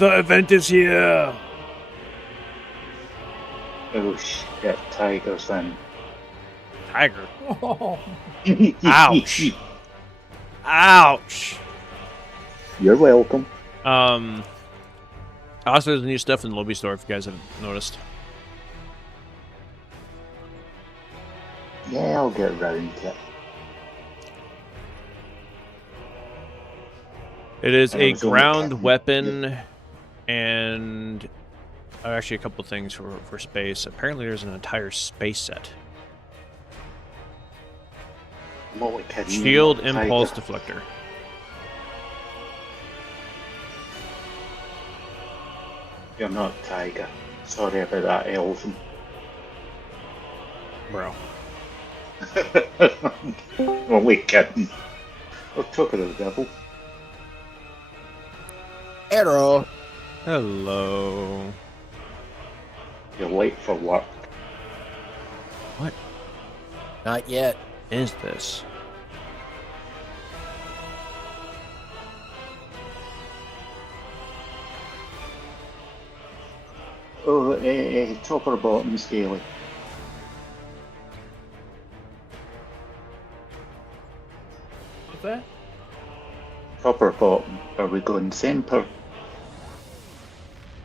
The event is here. Oh shit, Tiger's in. Tiger. Oh, Ouch. Ouch. You're welcome. Also, there's new stuff in the lobby store if you guys haven't noticed. Yeah, I'll get around to it. It is And I a was only ground kidding. weapon and actually a couple things for space. Apparently there's an entire space set. I'm only kidding. you're Shield not impulse Tiger. deflector. You're not Tiger. Sorry about that, Elvin. Bro. Only kidding. I'll talk of the devil. arrow. Hello. You're late for work. What Not yet. is this? Oh, top or bottom, Scaly? What's that? Top or bottom? Are we going Semper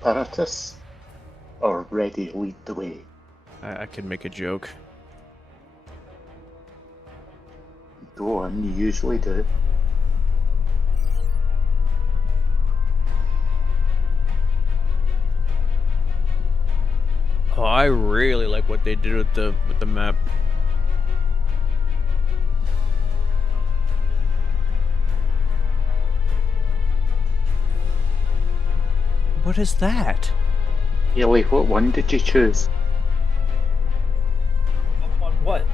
Paratus? Or Ready Lead the Way? I could make a joke. Go on, you usually do. Oh, I really like what they did with the map. What is that? Ellie, what one did you choose? On what?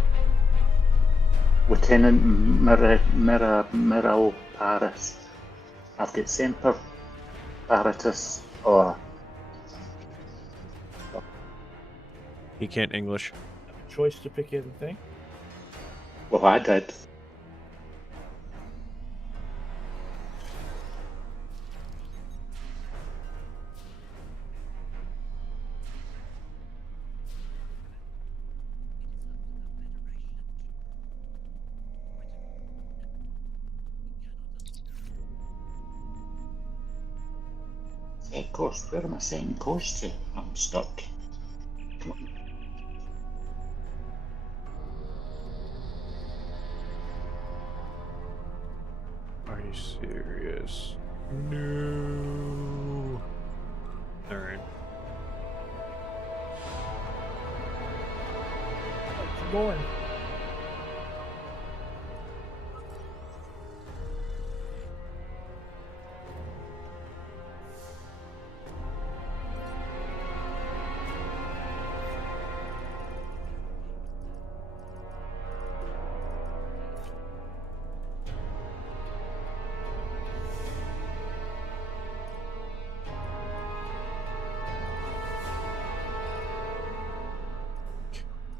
Lieutenant Miral Paris. I've got Semper Paratus or He can't English. Choice to pick anything. well, I did. Set course. Where am I setting course to? I'm stuck. Come on. Are you serious? No. Alright. How's it going?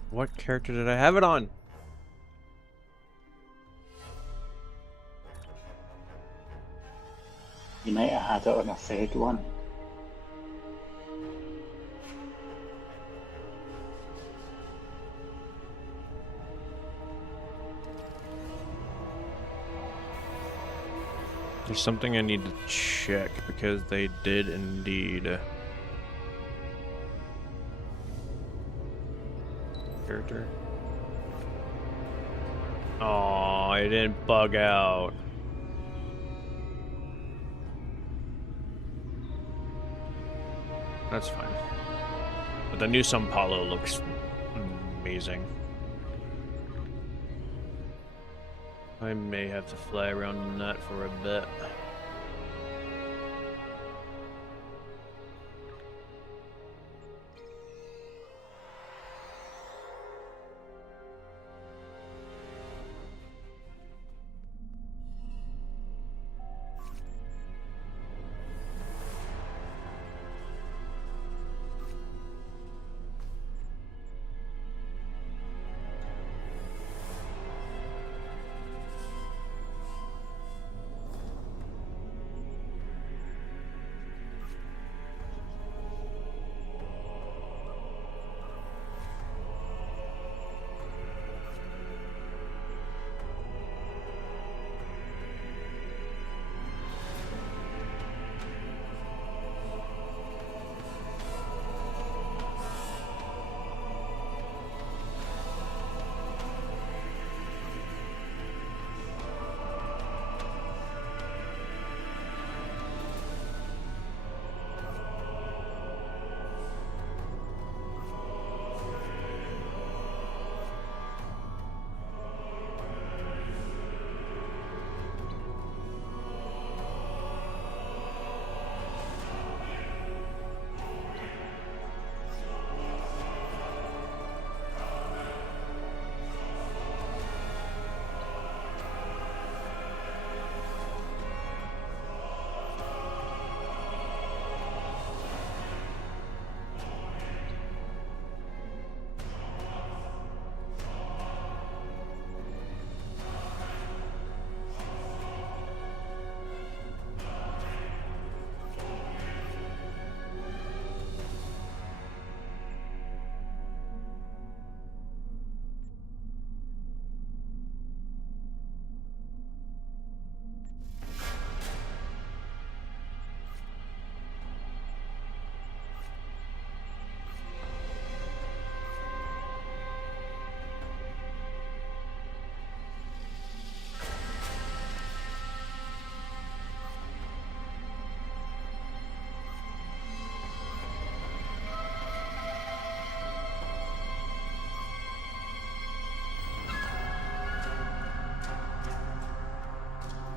What character did I have it on? You might have had it on a Fed one. There's something I need to check because they did indeed. Character. Oh, it didn't bug out. That's fine. But the new Sao Paulo looks amazing. I may have to fly around in that for a bit.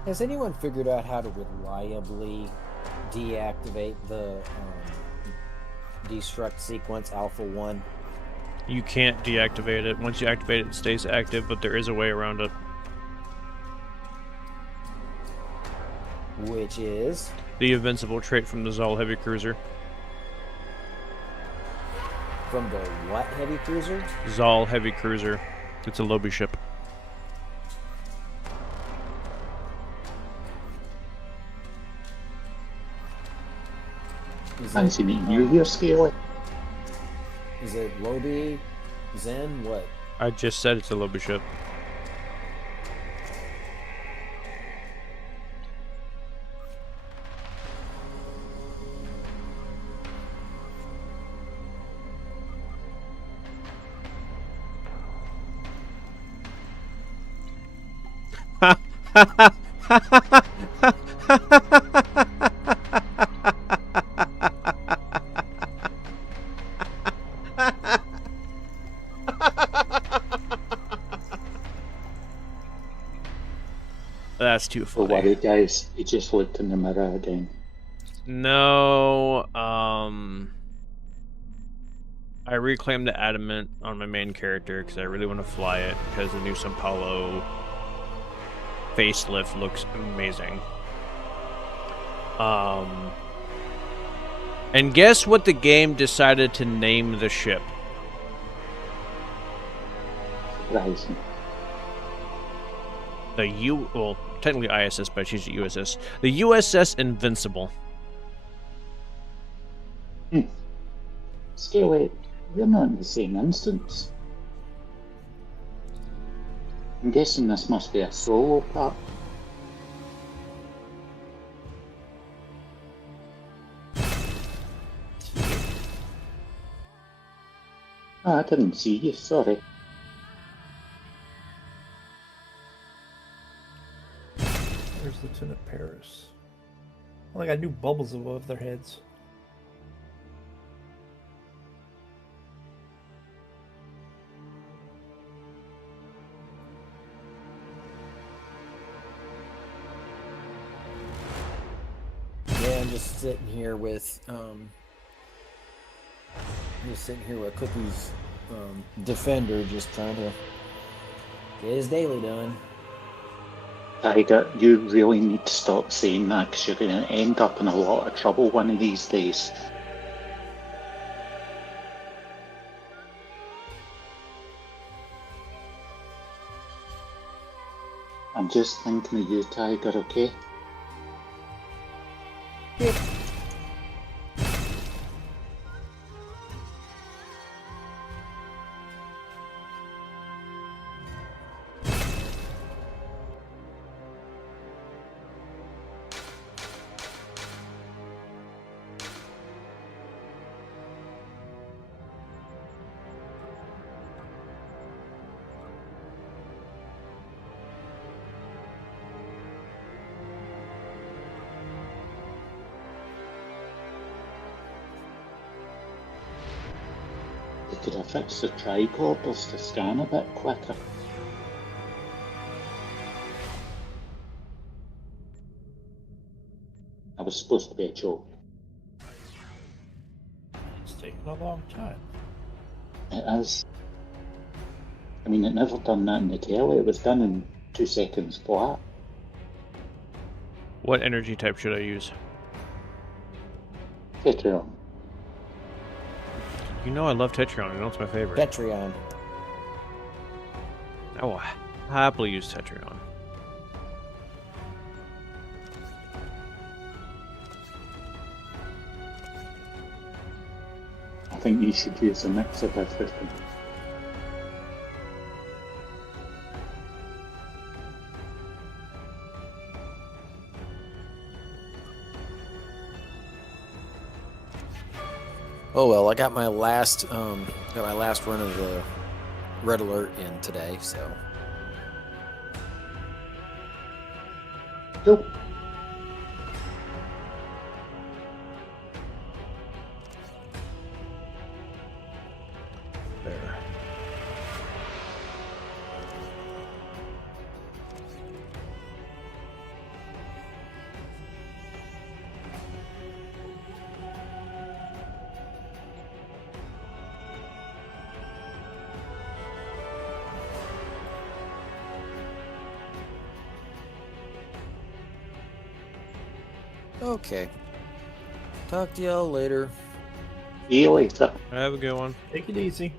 Has anyone figured out how to reliably deactivate the destruct sequence Alpha 1? You can't deactivate it. Once you activate it, it stays active, but there is a way around it. Which is? The invincible trait from the Zal heavy cruiser. From the what heavy cruiser? Zal heavy cruiser. It's a Lobby ship. Fancy meeting you here, Scaly. Is it Lobby? Zen? What? I just said it's a Lobby ship. That's too Don't funny. worry, guys. He just looked in the mirror again. No, I reclaimed the adamant on my main character because I really want to fly it because the new São Paulo facelift looks amazing. And guess what the game decided to name the ship? Rising. Well, technically ISS, but I changed it to USS. The USS Invincible. Scaly, we're not in the same instance. I'm guessing this must be a solo part. I didn't see you, sorry. Where's Lieutenant Paris? Oh, they got new bubbles above their heads. Yeah, I'm just sitting here with Cookie's Defender, just trying to get his daily done. Tiger, you really need to stop saying that because you're going to end up in a lot of trouble one of these days. I'm just thinking of you, Tiger, okay? They could have fixed the tricorders to scan a bit quicker. That was supposed to be a joke. It's taking a long time. It is. I mean, it never done that in the telly. It was done in 2 seconds flat. What energy type should I use? Patreon. You know I love Tetrion. I know it's my favorite. Patreon. I will happily use Tetrion. I think you should use a mix of everything. Oh well, I got my last run of the Red Alert in today, so Nope. There. Okay. Talk to y'all later. See you later. Have a good one. Take it easy.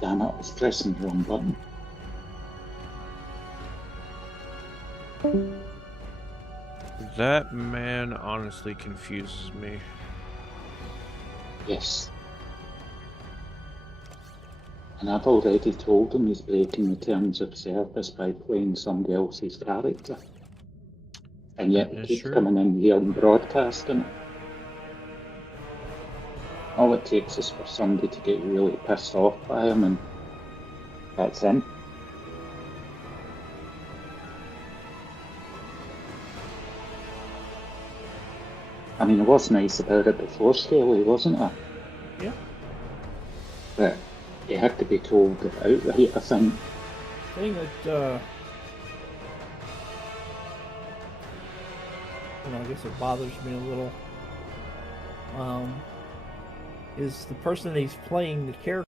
Damn it, I was pressing the wrong button. That man honestly confuses me. Yes. And I've already told him he's breaking the terms of service by playing somebody else's character. And yet he That is keeps true. coming in here and broadcasting it. All it takes is for somebody to get really pissed off by him, and that's him. I mean, it was nice about it before Scaly, wasn't it? Yeah. But he had to be told outright, I think. Thing that I guess it bothers me a little is the person that he's playing the character.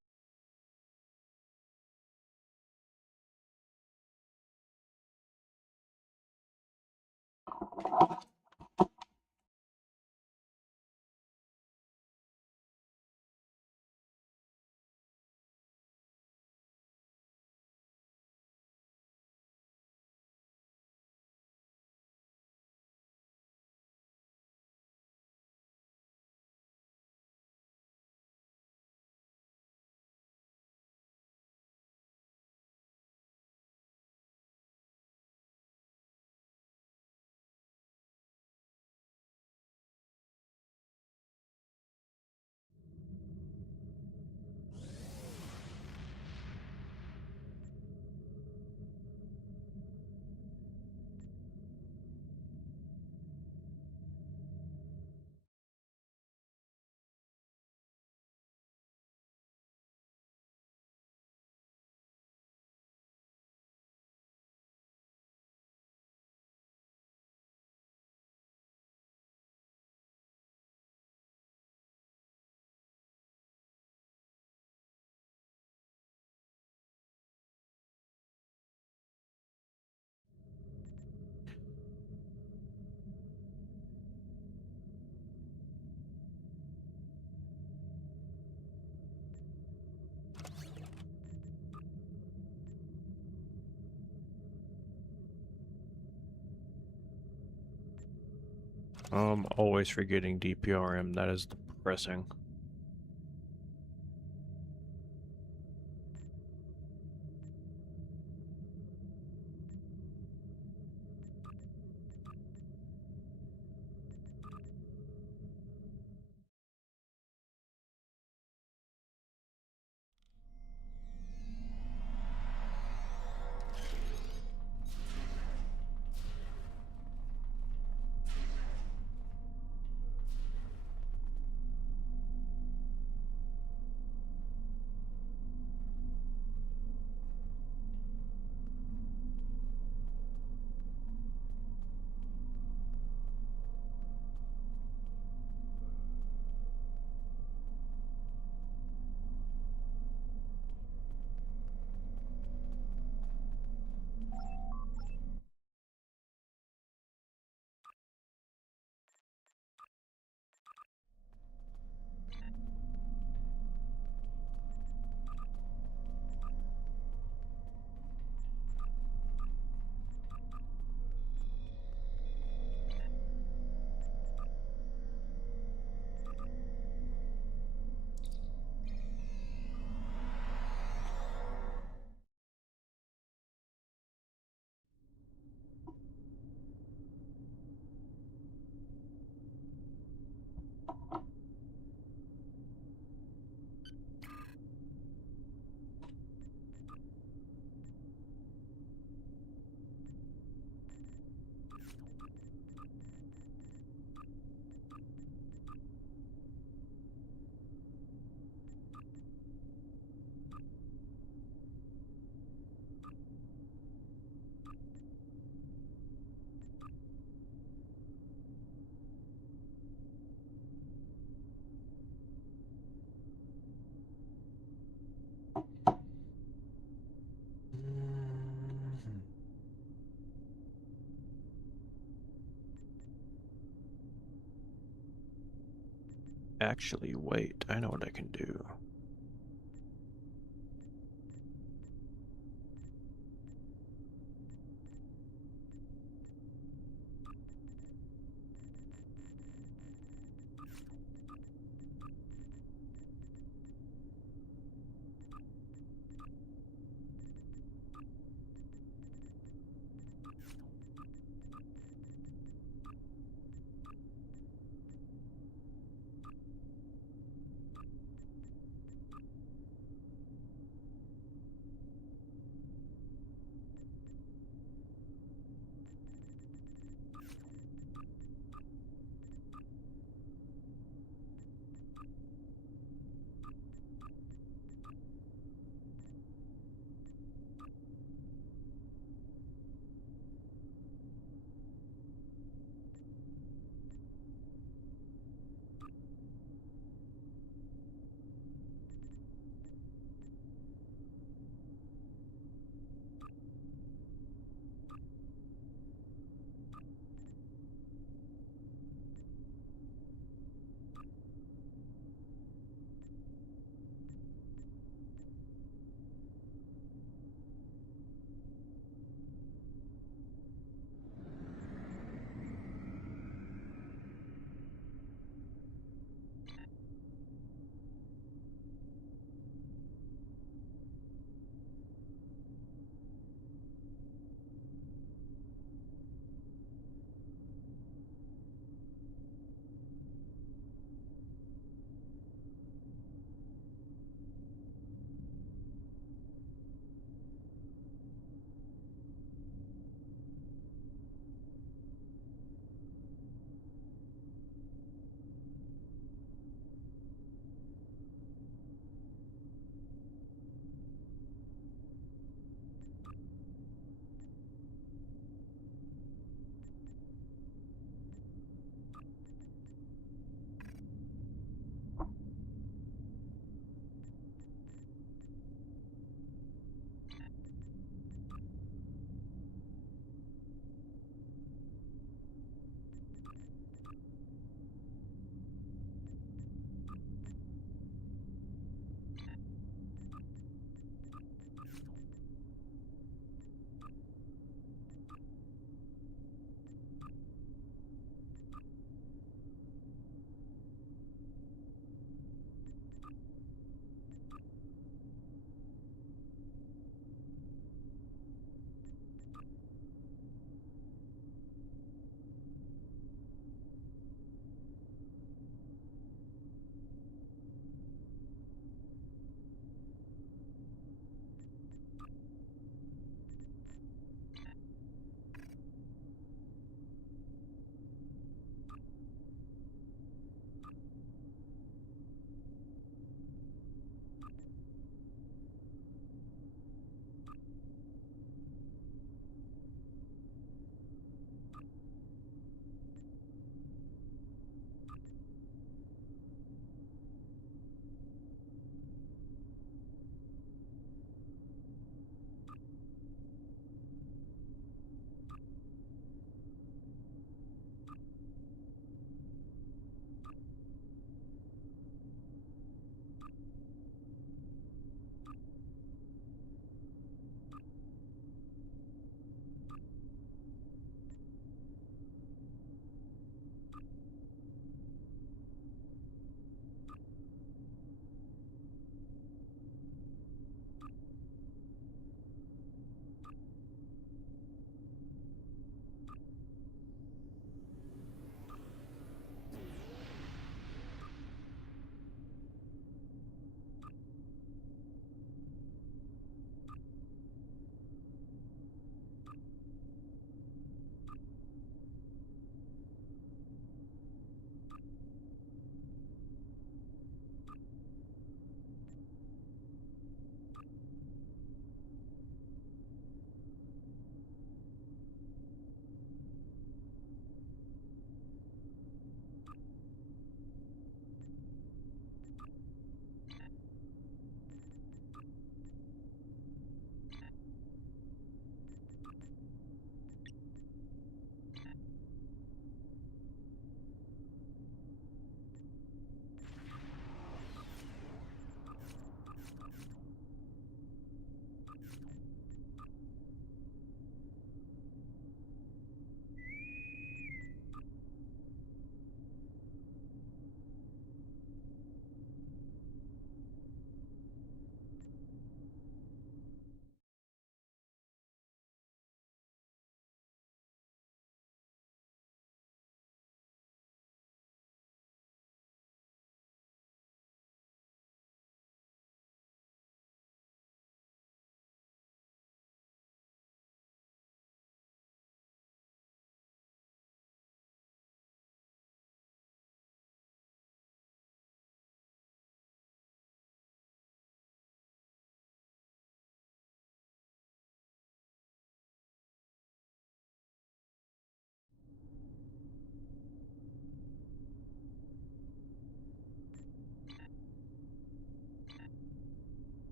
I'm always forgetting DPRM. That is depressing. Actually, wait. I know what I can do.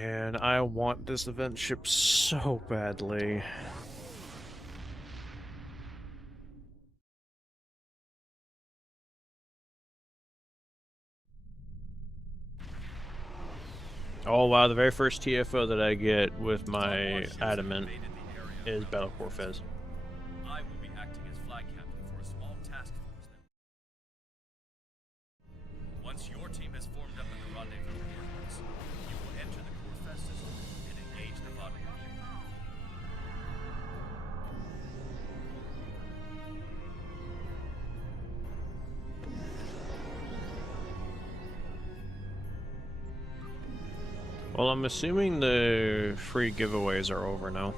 Man, I want this event ship so badly. Oh wow, the very first TFO that I get with my Adamant is Battle Corfez. I will be acting as flag captain for a small task force that... Once your team has formed up in the rendezvous coordinates, you will enter the Corfez system and engage the Vaadwaur. Well, I'm assuming the free giveaways are over now.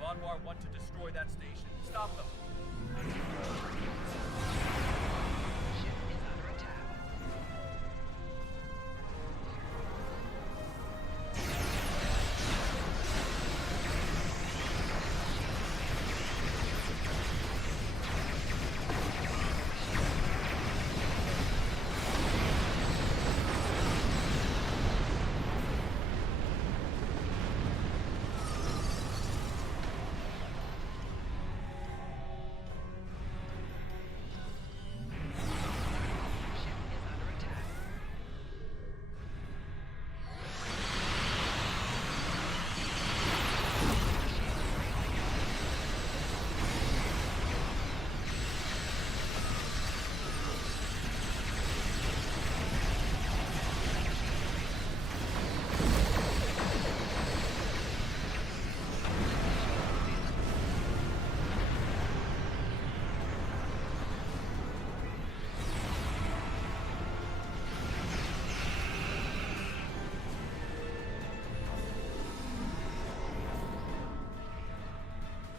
Vaadwaur want to destroy that station. Stop them.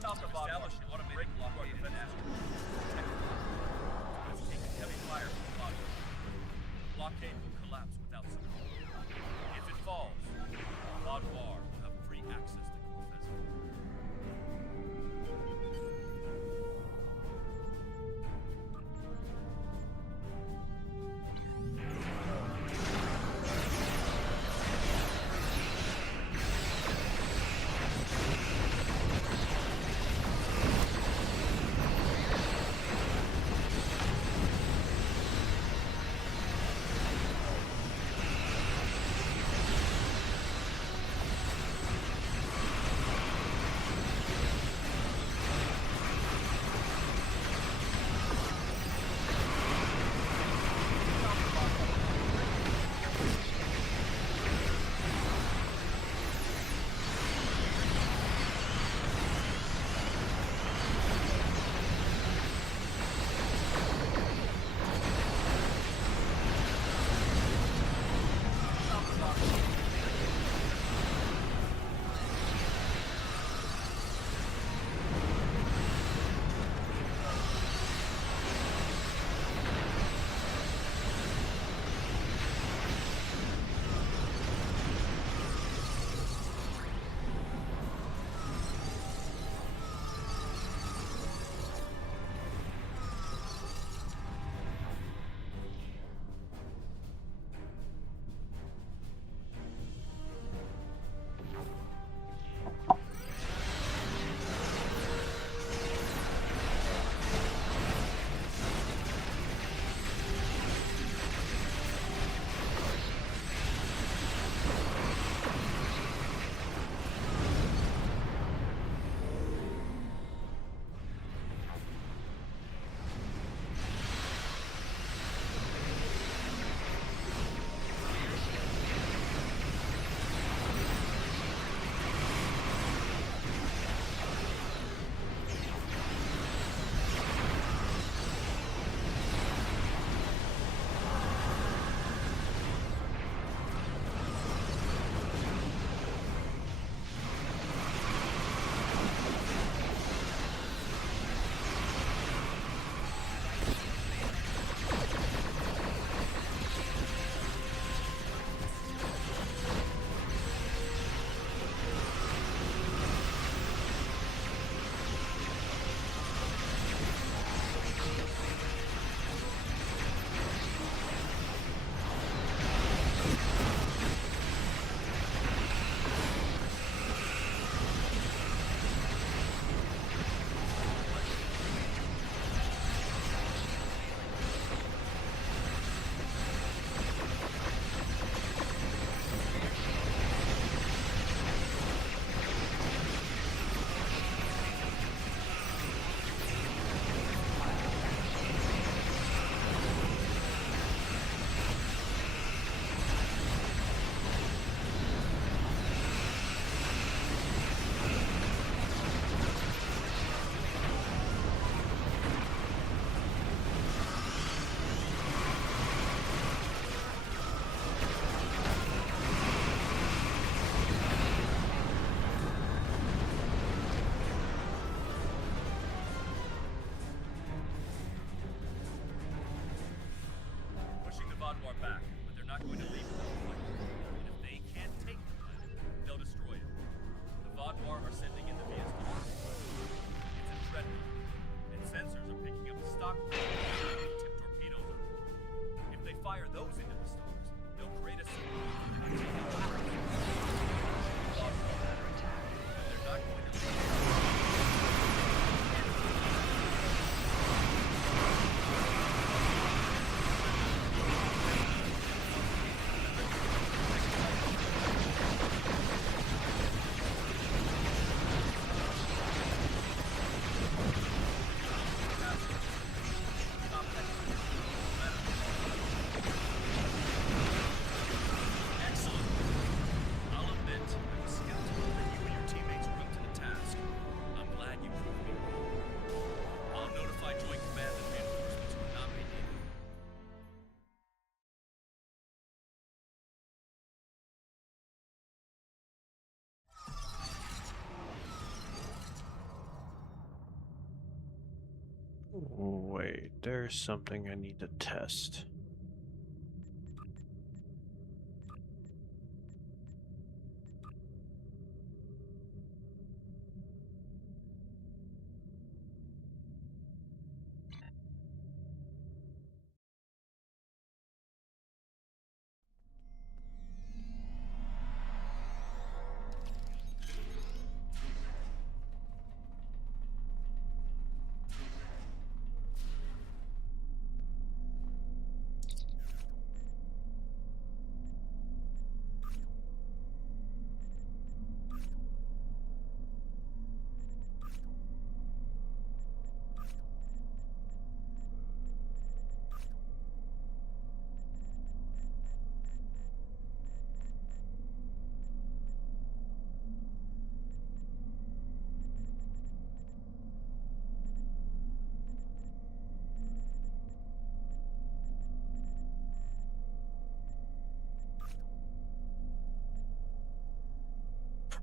Establish an automated blockade in Nashville. It's taking heavy fire from the Vaadwaur. The blockade will collapse without support. If it falls, Vaadwaur will have free access to Corfez. back, but they're not going to leave without a fight. And if they can't take the planet, they'll destroy it. The Vaadwaur are sending in the VSW. It's a dreadnought, and sensors are picking up the stock tip torpedoes. If they fire those into the stars, they'll create a signal and take them back. They're not going to leave. Excellent. I'll admit, I was skeptical that you and your teammates were up to the task. I'm glad you proved me wrong. I'll notify Joint Command that reinforcements will not be needed. Wait, there's something I need to test.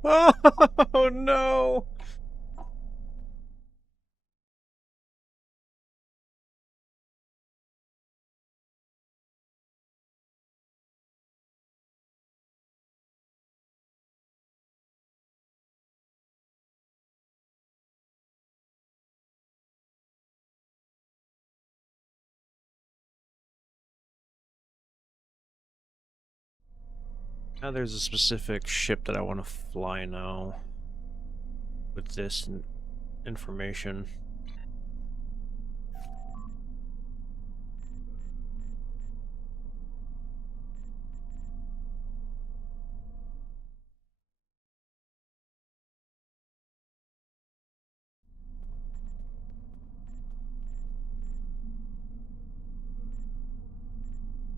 Oh no! Now there's a specific ship that I want to fly now with this information.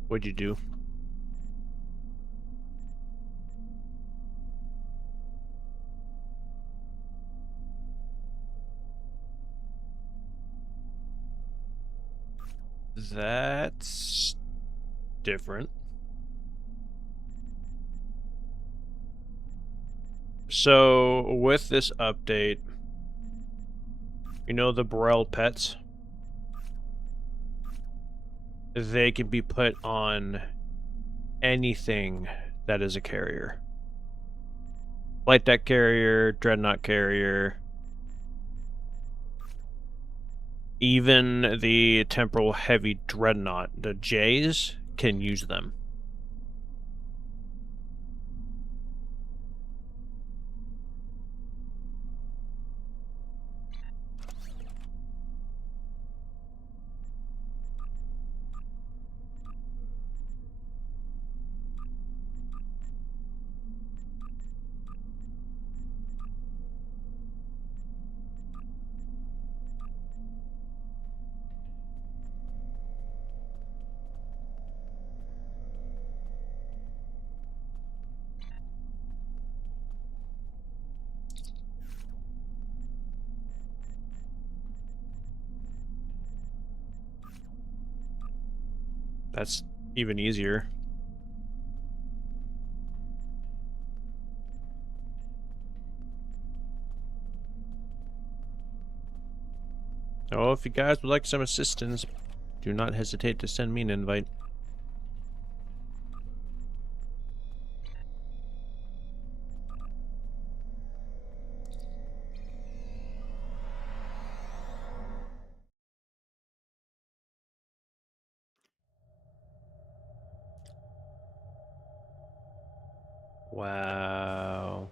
What'd you do? That's different. So, with this update, you know the Burrell pets? They can be put on anything that is a carrier. Light deck carrier, dreadnought carrier, even the temporal heavy dreadnought, the J's, can use them. That's even easier. Oh, if you guys would like some assistance, do not hesitate to send me an invite. Wow.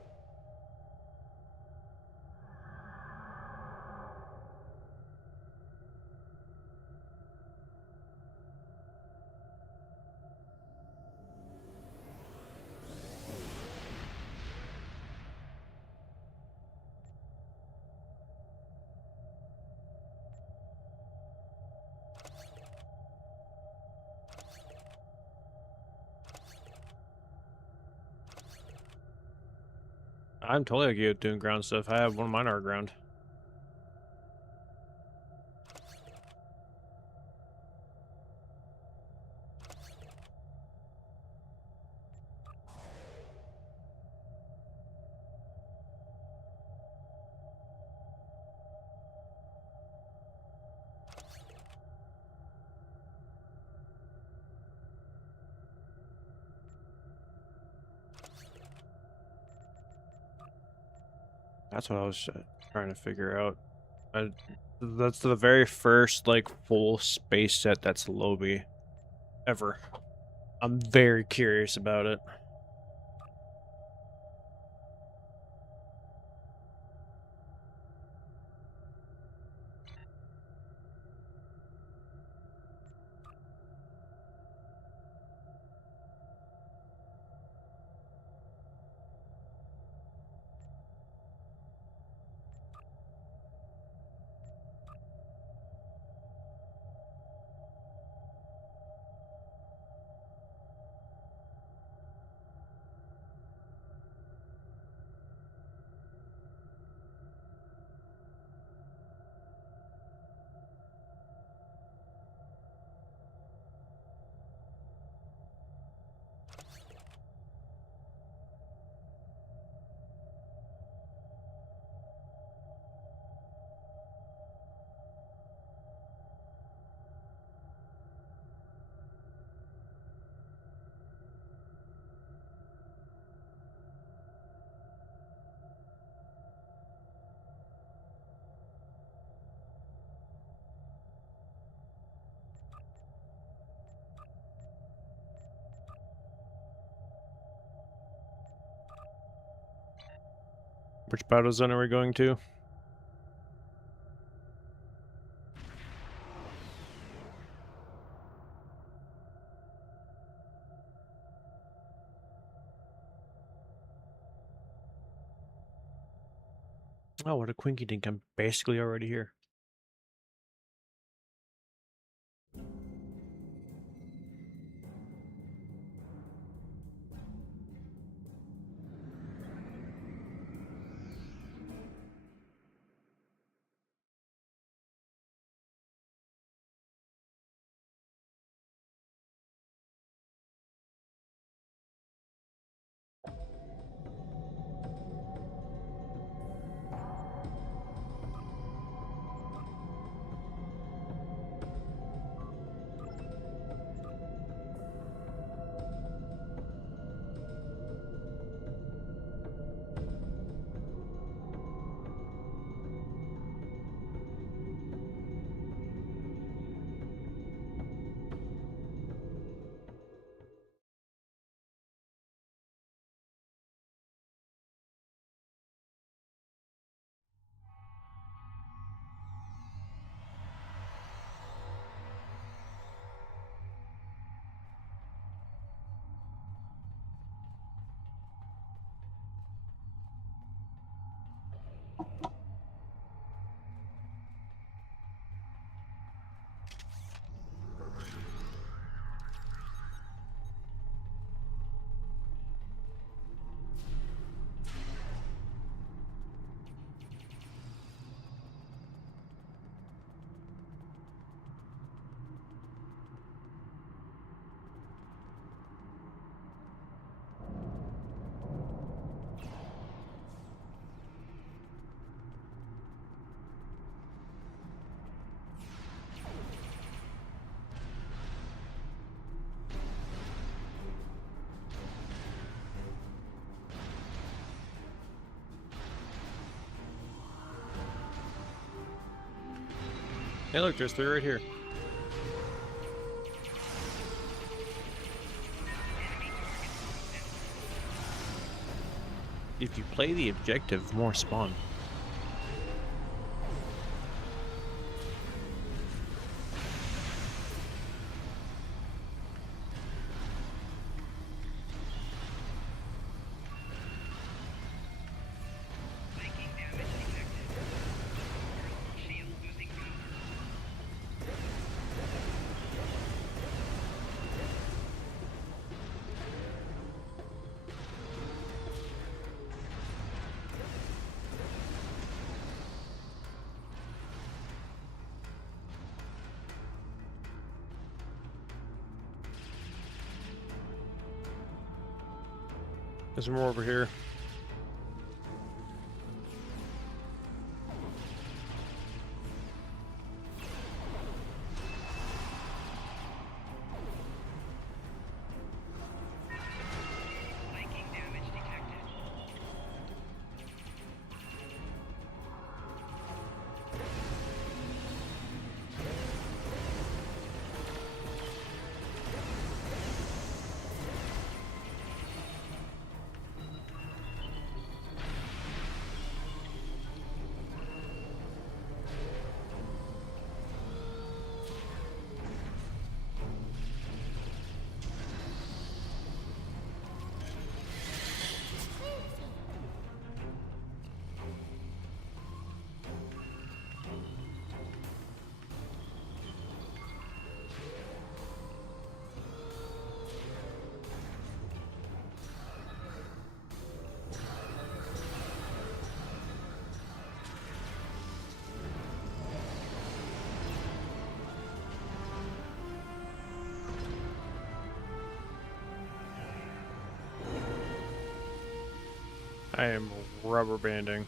I'm totally okay with doing ground stuff. I have one of mine are ground. That's what I was trying to figure out. That's the very first like full space set that's Lobby ever. I'm very curious about it. Which battle zone are we going to? Oh, what a quinky dink. I'm basically already here. Hey, look, there's 3 right here. If you play the objective, more spawn. There's more over here. I am rubber banding.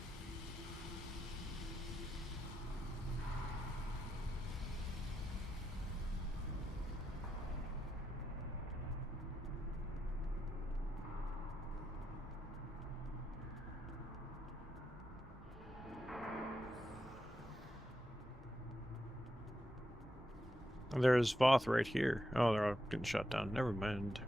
There's Voth right here. Oh, they're all getting shot down. Never mind.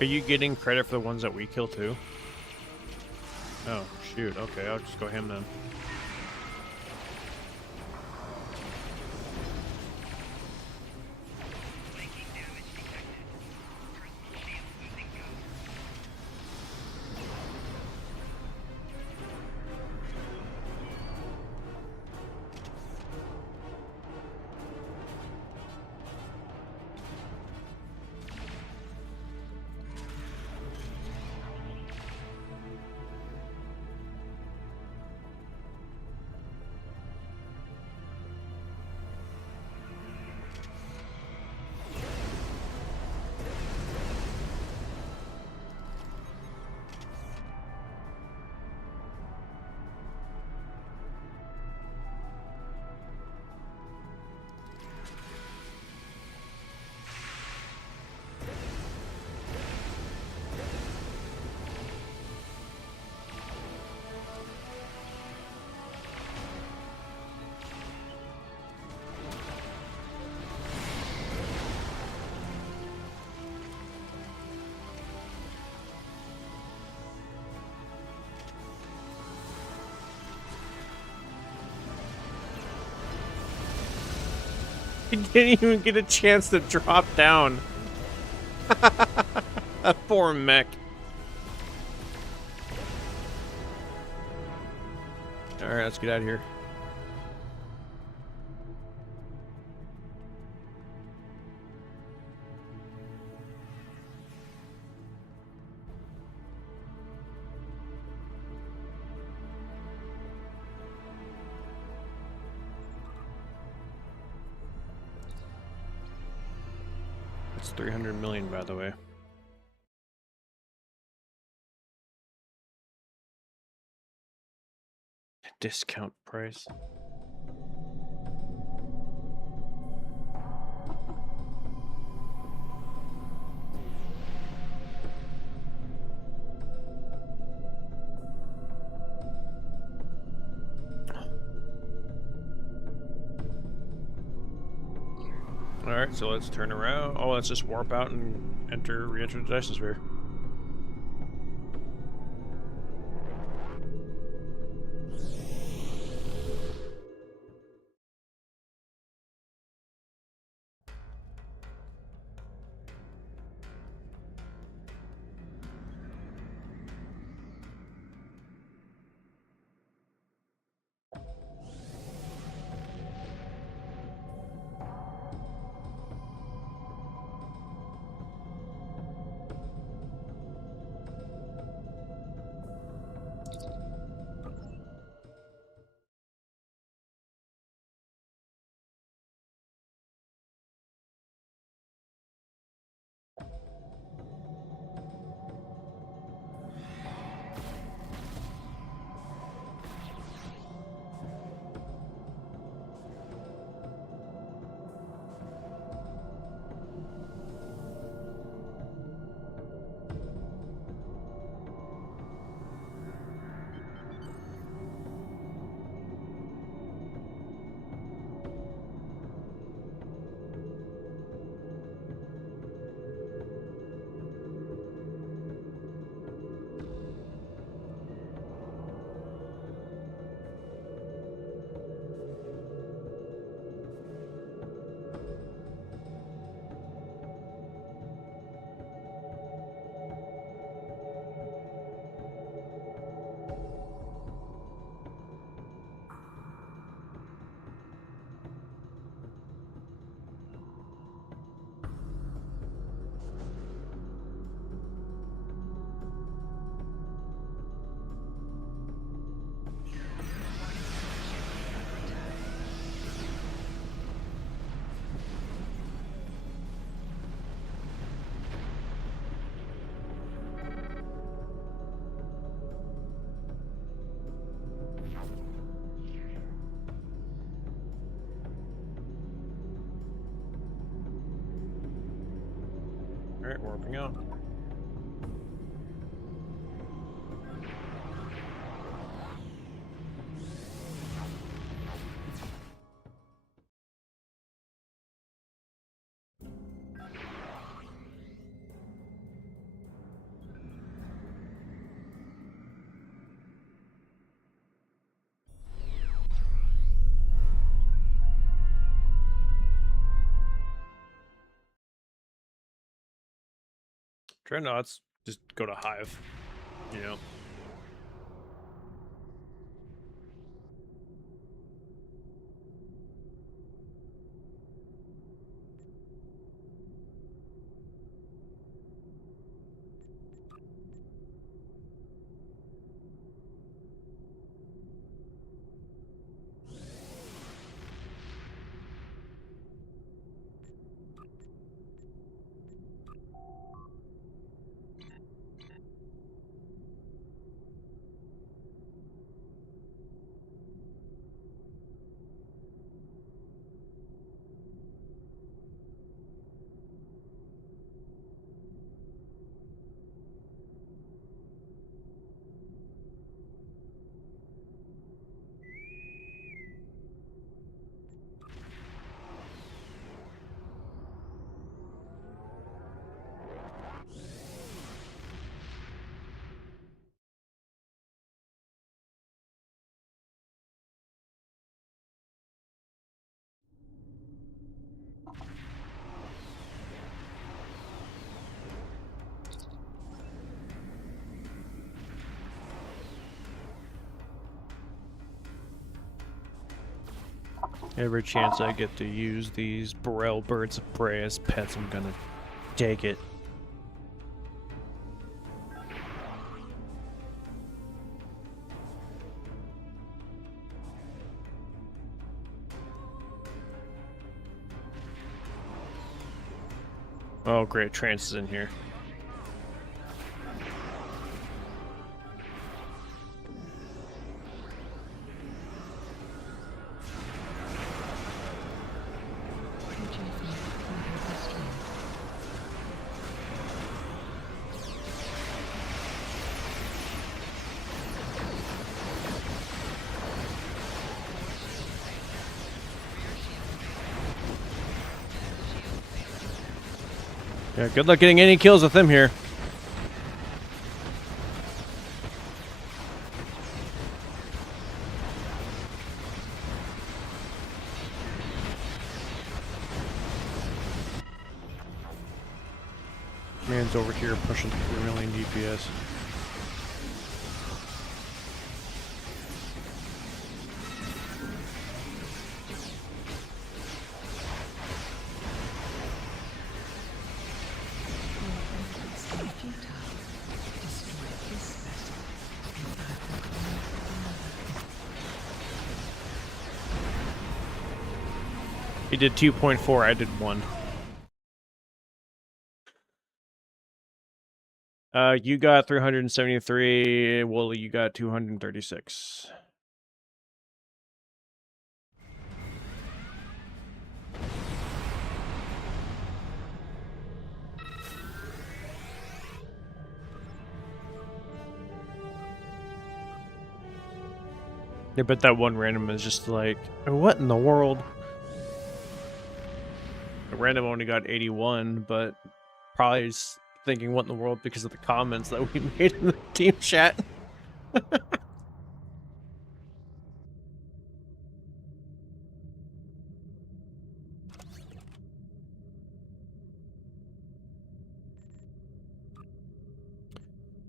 Are you getting credit for the ones that we kill too? Oh, shoot. Okay, I'll just go him then. He didn't even get a chance to drop down. That poor mech. Alright, let's get out of here. It's 300 million, by the way. Discount price. Alright, so let's turn around. Oh, let's just warp out and re-enter the Dyson Sphere. Alright, warping out. Dreadnoughts just go to Hive, you know. Every chance I get to use these Burrell birds of prey as pets, I'm gonna take it. Oh, great. Trance is in here. Yeah, good luck getting any kills with him here. Man's over here pushing 3 million DPS. He did 2.4, I did 1. You got 373, Wooly, you got 236. I bet that one random is just like, what in the world? The random only got 81, but probably is thinking what in the world because of the comments that we made in the team chat.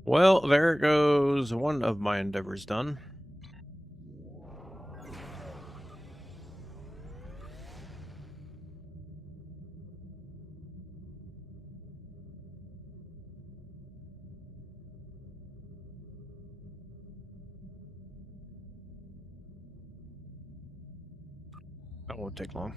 Well, there goes one of my endeavors done. That won't take long.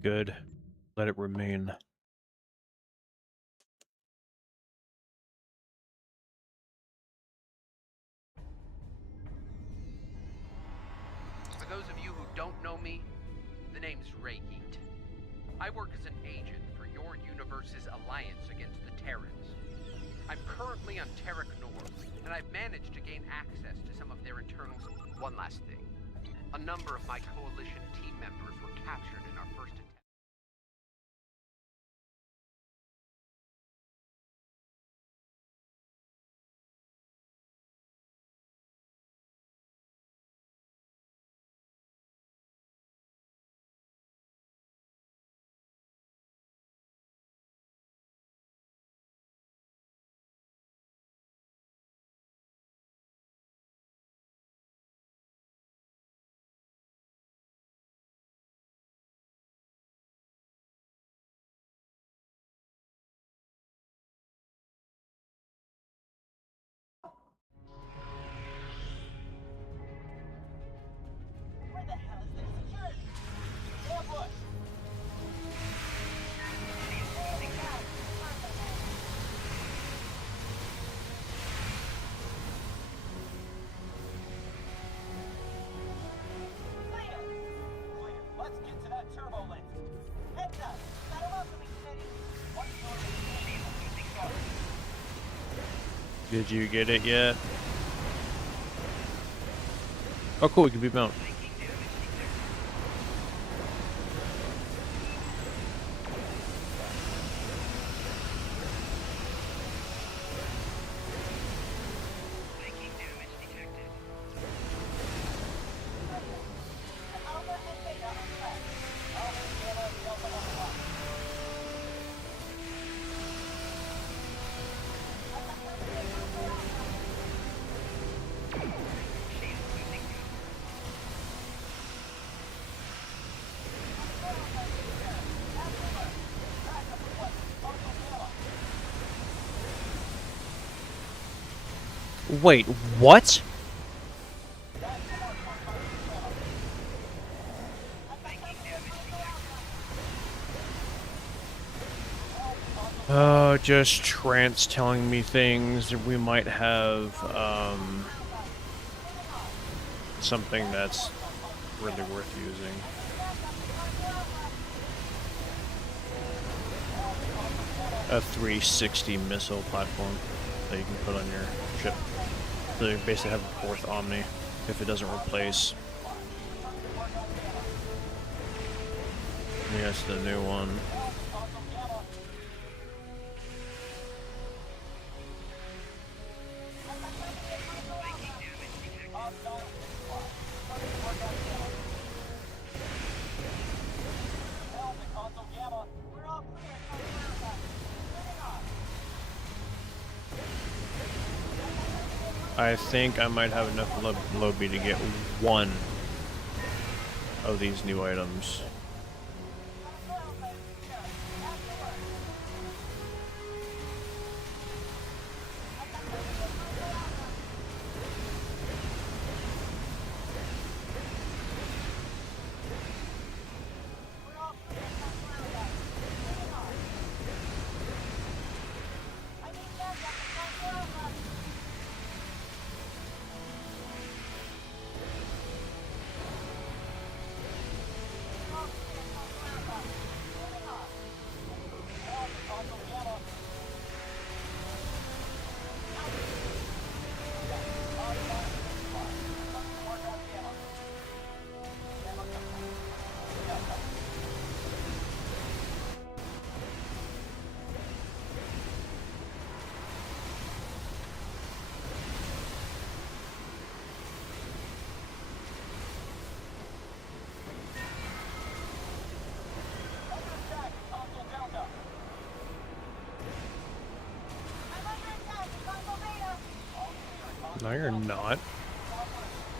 Good. Let it remain. For those of you who don't know me, the name's Raygeet. I work as an agent for your universe's alliance against the Terrans. I'm currently on Terrak Nor, and I've managed to gain access to some of their internals. One last thing. A number of my Coalition team members were captured in our first attack. Did you get it yet? Oh, cool. We can beat him out. Wait, what? Oh, just Trance telling me things. We might have, something that's really worth using. A 360 missile platform that you can put on your ship. So you basically have a fourth Omni if it doesn't replace. Yes, the new one. I think I might have enough Lobby to get one of these new items. No, you're not.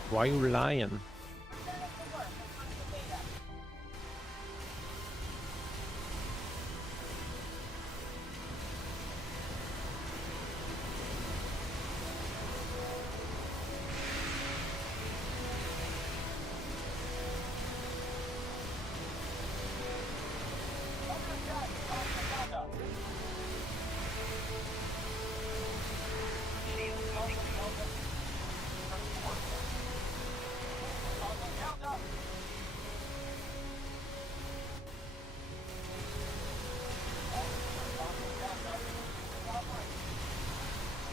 Why are you lying?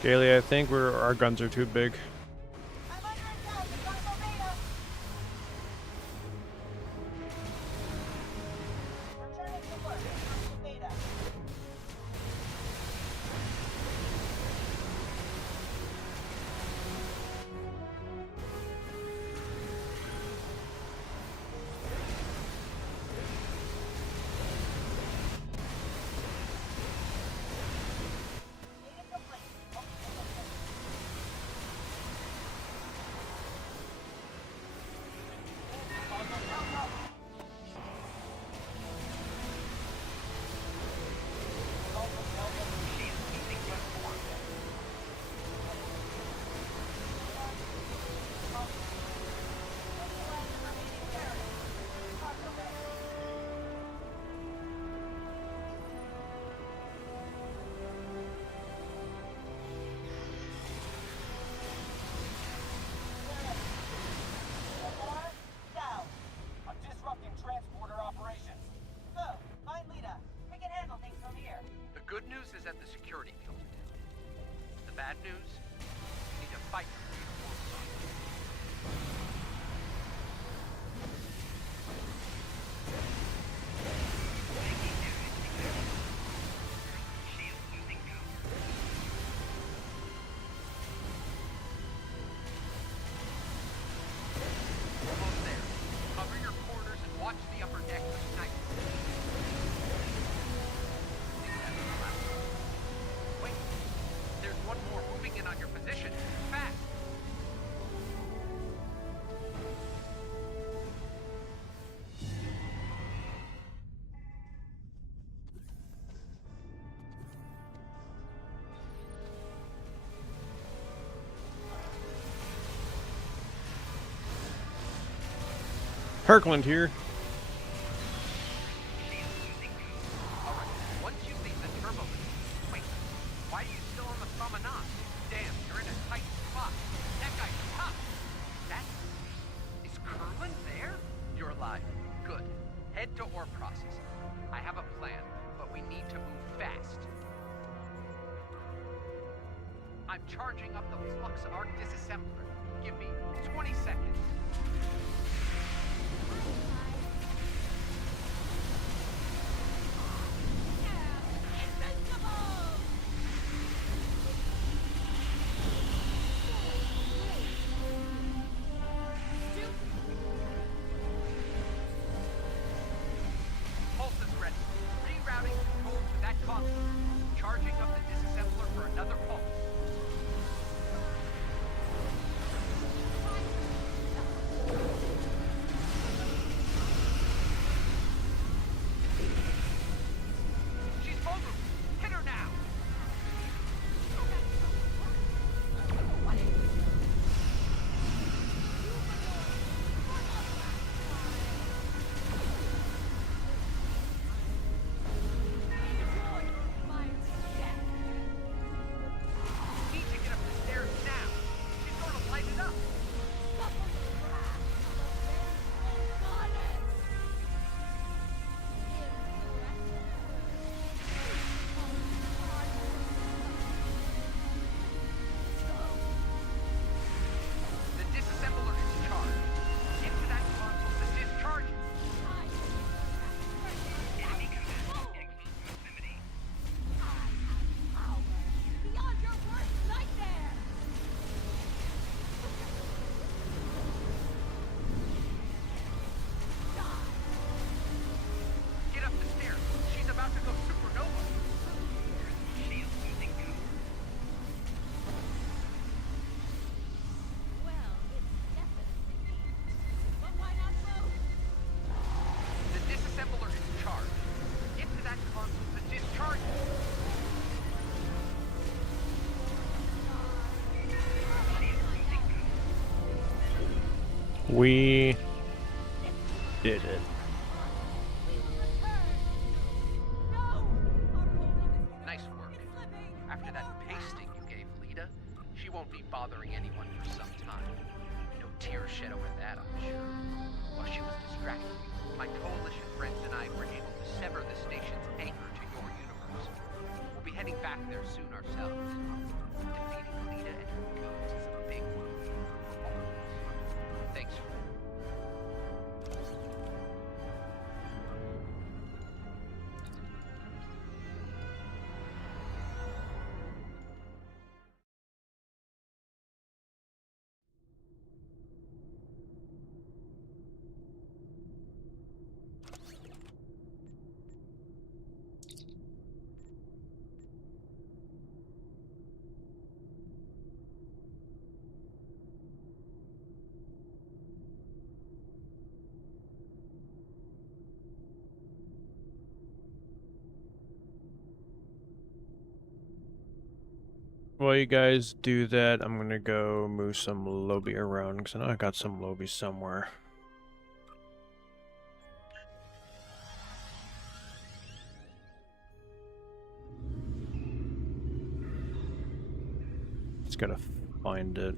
Gailey, I think our guns are too big. Kirkland here. Alright, once you leave the turbo lift, wait, why are you still on the promenade? Damn, you're in a tight spot. That guy's tough. That... Is Curlin there? You're alive. Good. Head to ore processing. I have a plan, but we need to move fast. I'm charging up the Flux Arc disassembler. Give me 20 seconds. Pulse is ready. Rerouting control to that console. Charging up the disassembler for another pulse. She's vulnerable. Hit her now. Need to get up the stairs now. She's going to light it up. The disassembler is charged. Get to that console to discharge it. Beyond your worst nightmare! Get up the stairs. She's about to go supernova. Well, it's definitely neat. But why not both? The disassembler is charged. Get to that console to discharge it. We did it. We will return! No! Our holding this Nice work. is slipping! After that pasting you gave Lita, she won't be bothering anyone for some time. No tears shed over that, I'm sure. While she was distracted, my coalition friends and I were able to sever the station's anchor to your universe. We'll be heading back there soon ourselves. Defeating Lita and her goons is a big one. All of us. Thanks for While you guys do that, I'm gonna go move some Lobi around because I know I got some Lobi somewhere. Just gotta find it.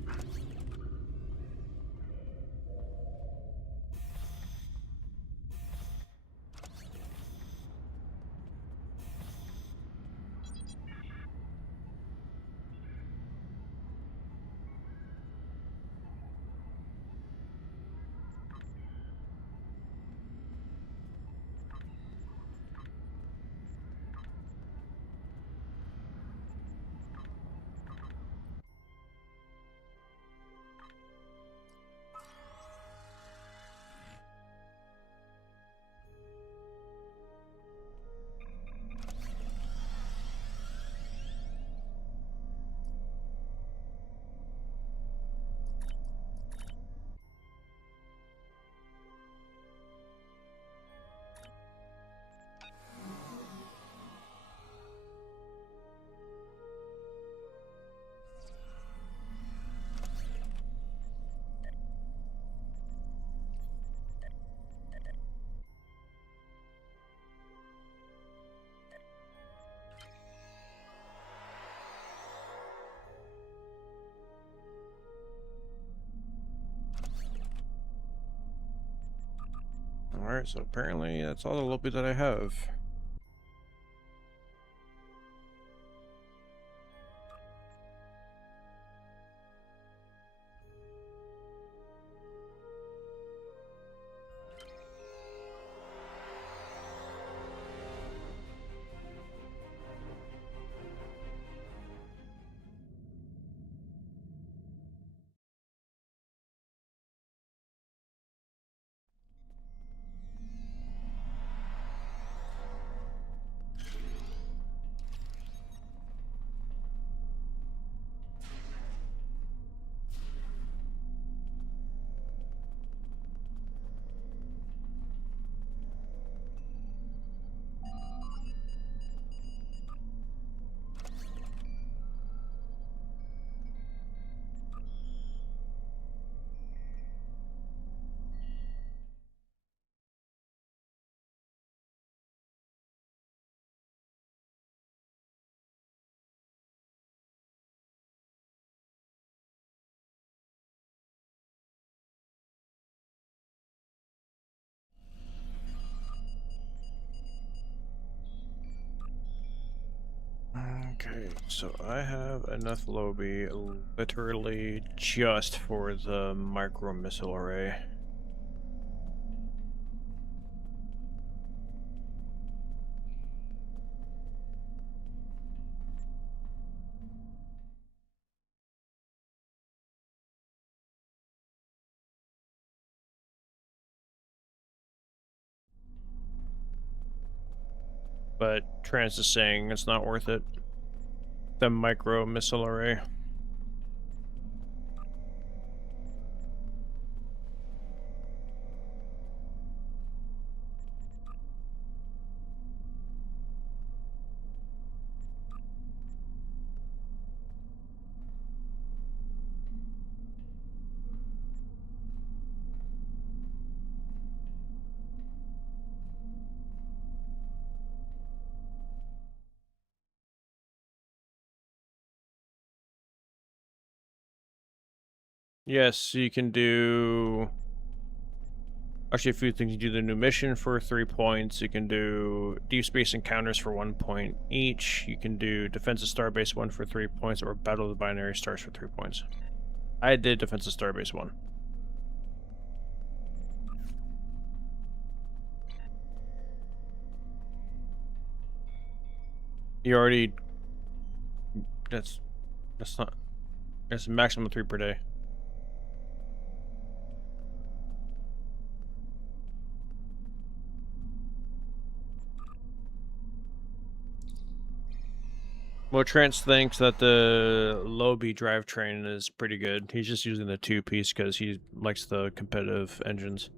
Alright, so apparently that's all the lobby that I have. Okay, so I have enough lobby literally just for the micro missile array. But Trance is saying it's not worth it. The micro missile array. Yes, you can do... Actually, a few things. You do the new mission for 3 points. You can do deep space encounters for 1 point each. You can do defensive starbase 1 for 3 points, or battle of the binary stars for 3 points. I did defensive starbase 1. You already... That's not... It's a maximum of 3 per day. Well, Trance thinks that the Lobi drivetrain is pretty good. He's just using the 2-piece because he likes the competitive engines.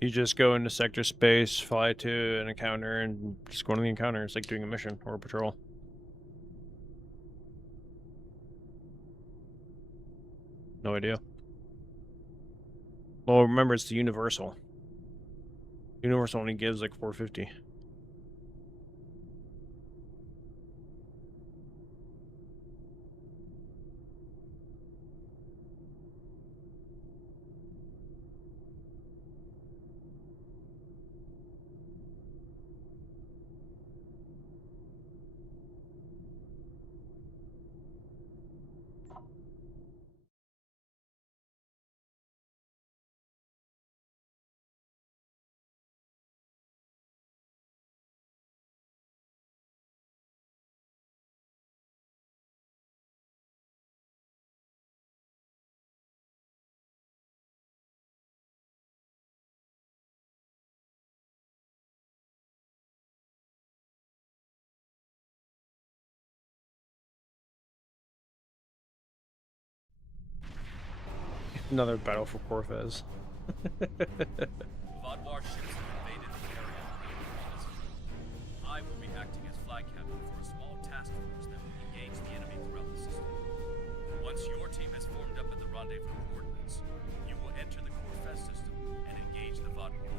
You just go into sector space, fly to an encounter, and just go on the encounter. It's like doing a mission or a patrol. No idea. Well, remember, it's the Universal. Universal only gives like 450. Another battle for Corvez. Vaadwaur ships have invaded the area around Rendezvous. I will be acting as flag captain for a small task force that will engage the enemy throughout the system. Once your team has formed up at the rendezvous coordinates, you will enter the Corvez system and engage the Vaadwaur.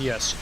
Yes.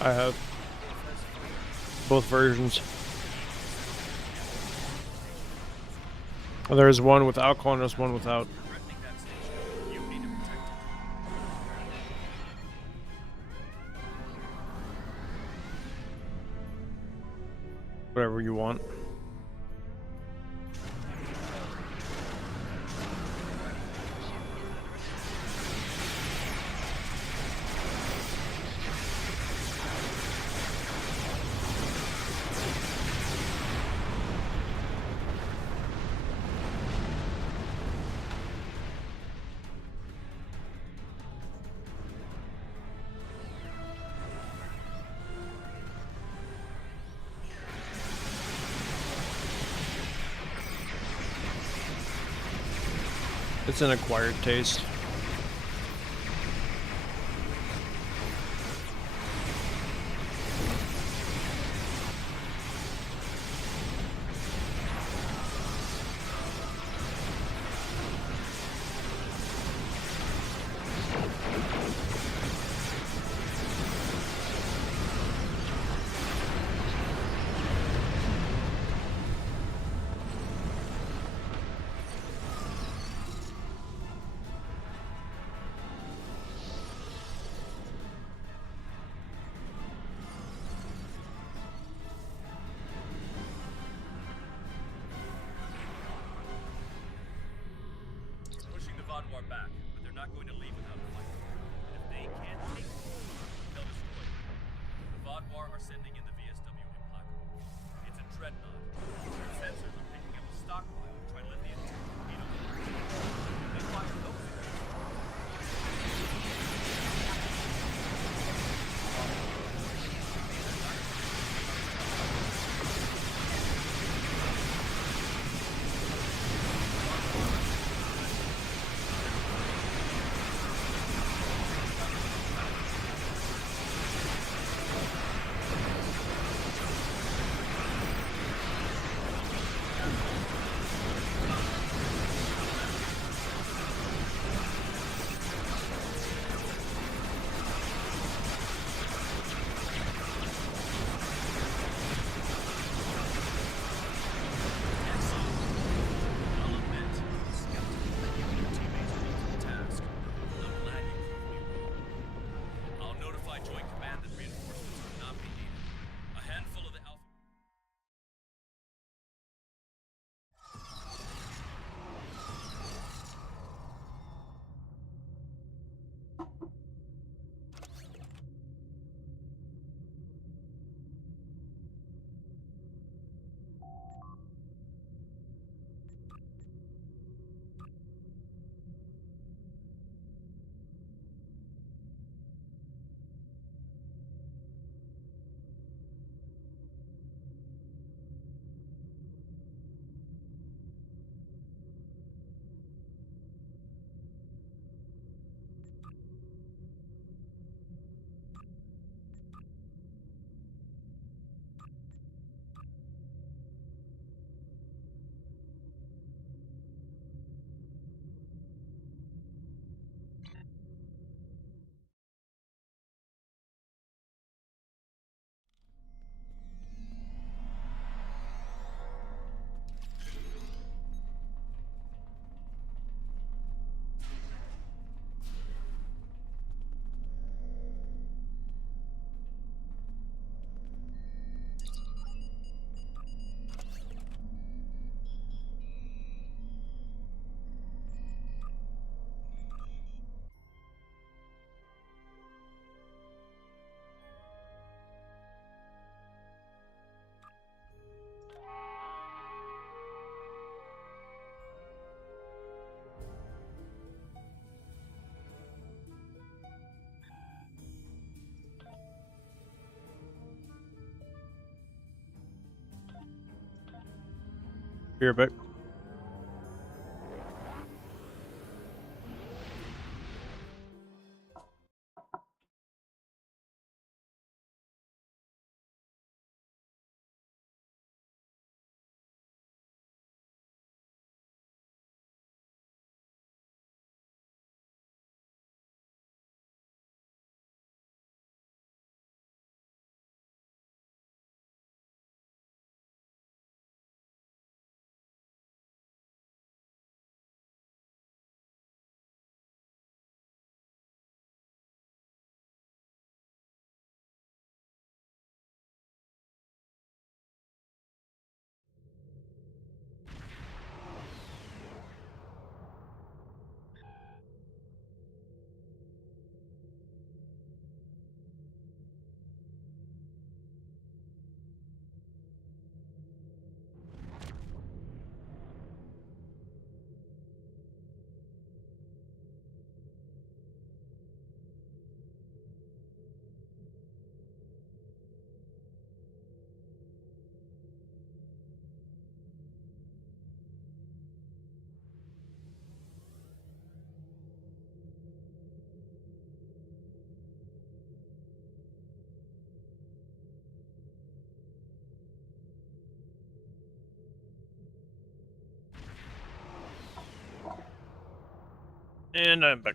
I have both versions. There's one with alcohol and there's one without. Threatening that station. You need to protect it. Whatever you want. It's an acquired taste. Pushing the Vaadwaur back, but they're not going to leave without a fight. And if they can't take it, they'll destroy it. The Vaadwaur are sending in the VSW Implacable. It's a dreadnought. Their sensors are picking up a stockpile of Trilithian torpedoes. If they fire those at you, I'll admit, skeptical that you and your teammates are up to the task. I'm glad you proved me wrong. I'll notify Joint Command that reinforcements will not be needed. A handful of the Alpha. Be right back. And I'm back.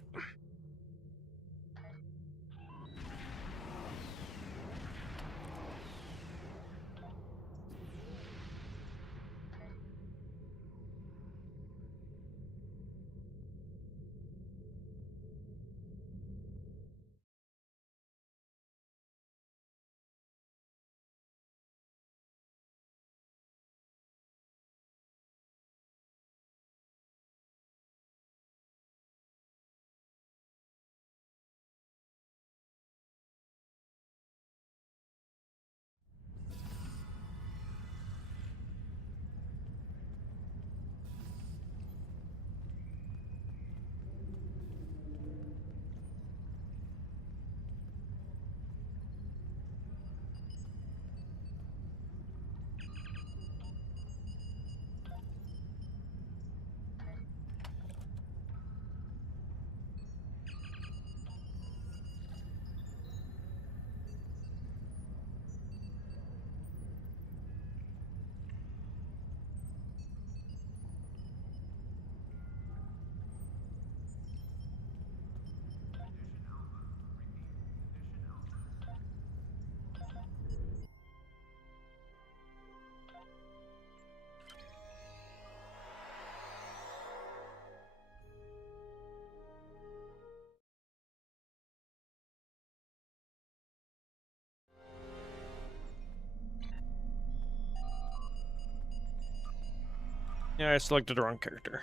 Yeah, I selected the wrong character.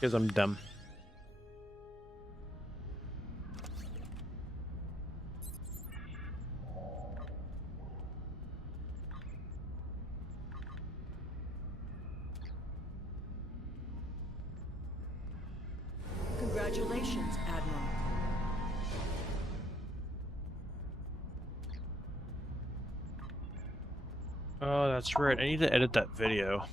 Because I'm dumb. Congratulations, Admiral. Oh, that's right. I need to edit that video.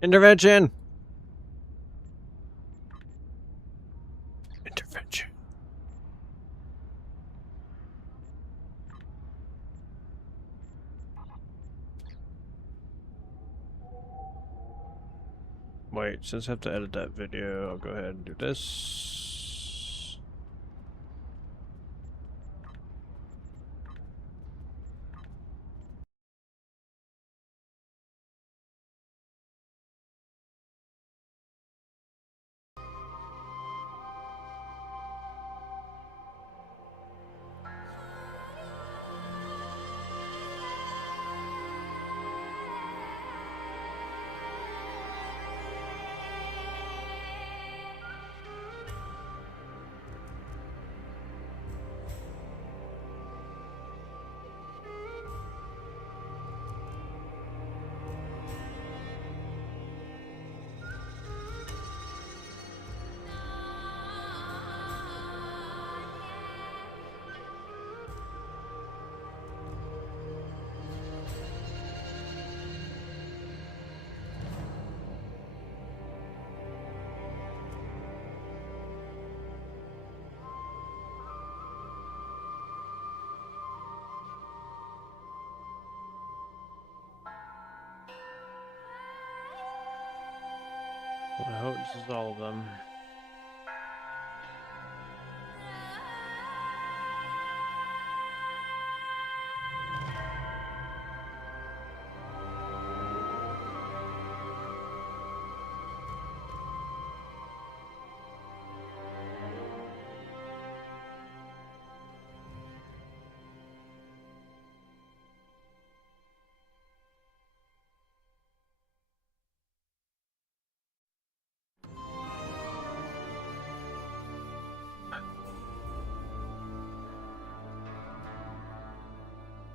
Intervention! Intervention. Wait, since I have to edit that video, I'll go ahead and do this. I hope this is all of them.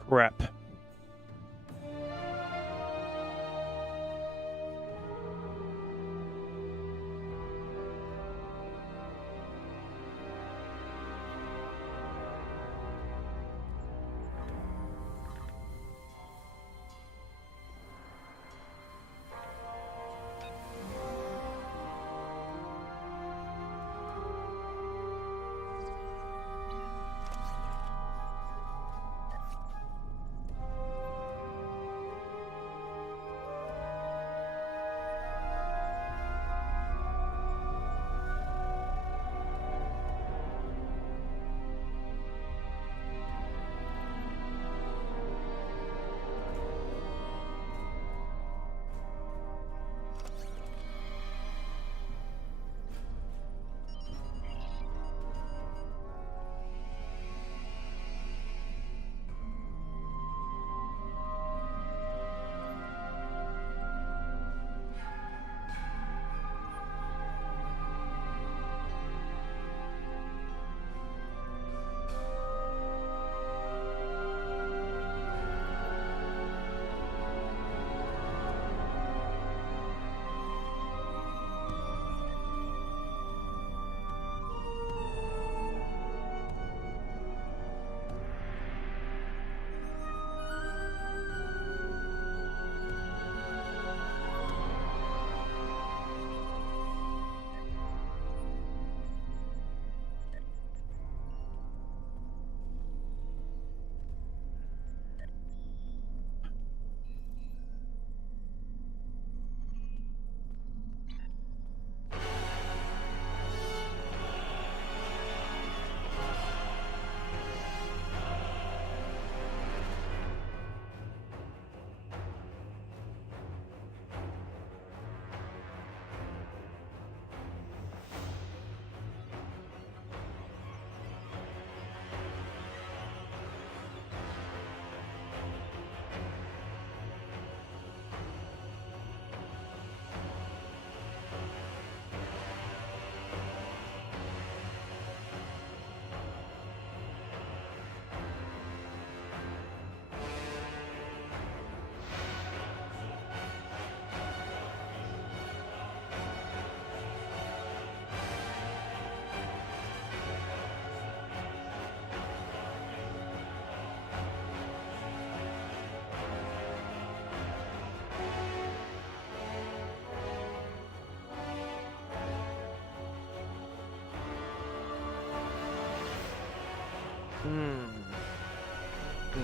Crap.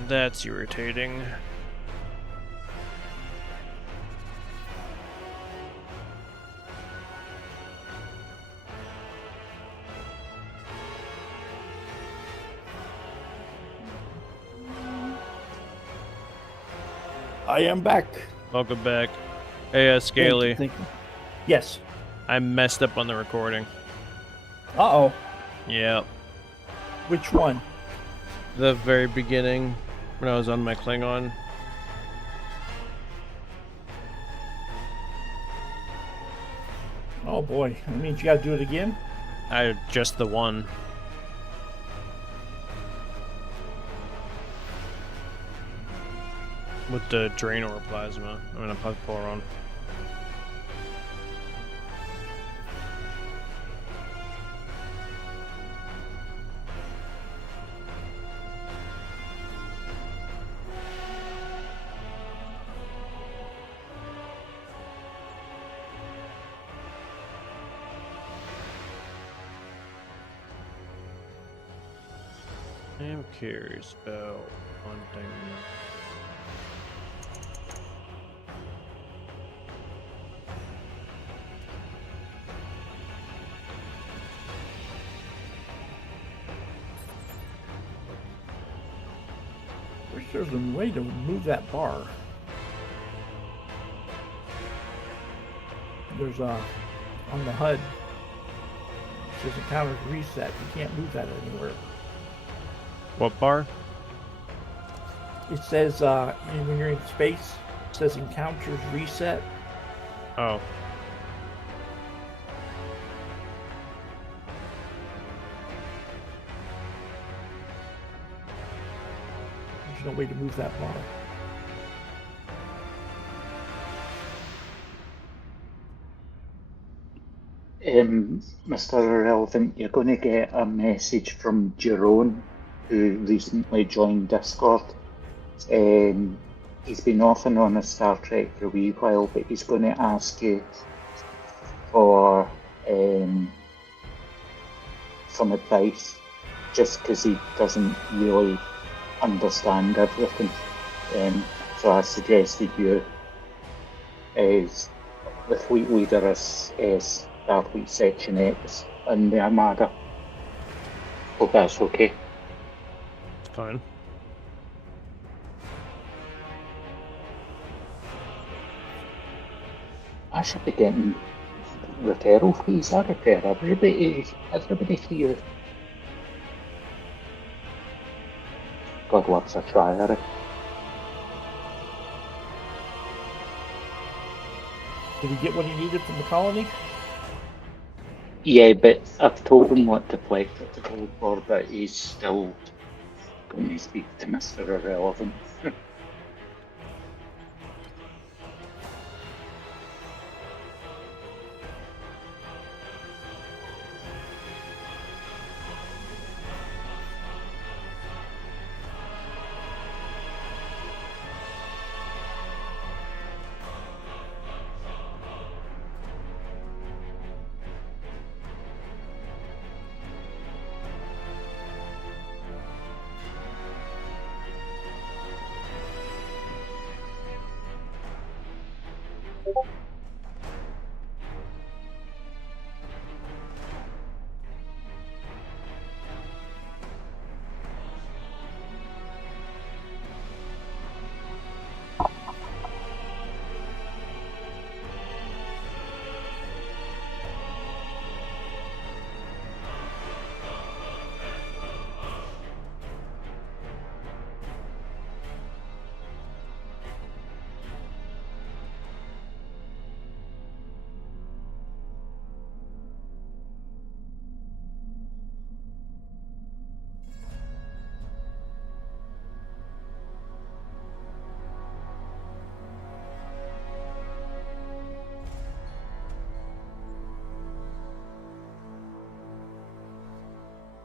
That's irritating. I am back. Welcome back. Hey, Scaly. Thank you. Yes. I messed up on the recording. Uh-oh. Yeah. Which one? The very beginning, when I was on my Klingon. Oh boy. That means you gotta do it again? Just the one. With the Draenor plasma. I'm gonna put on. I am curious about one thing. Wish there was a way to move that bar. There's on the HUD. It says encounter reset. You can't move that anywhere. What bar? It says when you're in space, it says encounters reset. Oh. There's no way to move that bar. Mr. Irrelevant, you're going to get a message from Jerome, who recently joined Discord. He's been off and on a Star Trek for a wee while, but he's going to ask you for some advice, just because he doesn't really understand everything. So I suggested you as the fleet leader as Starfleet Section X in the Armada. Hope that's okay. It's fine. I should be getting referral fees. I refer everybody to you. God loves a trier. Did he get what he needed from the colony? Yeah, but I've told him what to collect it to go for, but he's still going to speak to Mr. Irrelevant.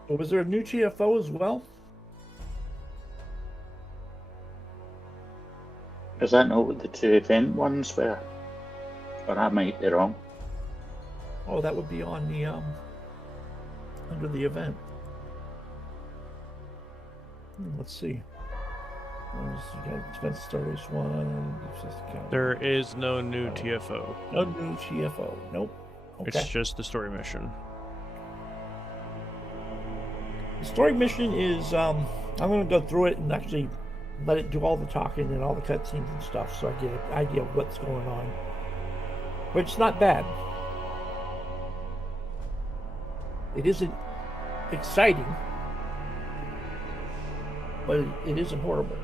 Or was there a new GFO as well? Is that not what the two event ones were? Or I might be wrong. Oh, that would be on the under the event. Let's see. You got Defense Stardust 1. Defense Academy. There is no new TFO. No new TFO. Nope. Okay. It's just the story mission. The story mission is I'm going to go through it and actually let it do all the talking and all the cutscenes and stuff, so I get an idea of what's going on. Which is not bad. It isn't exciting, but it isn't horrible.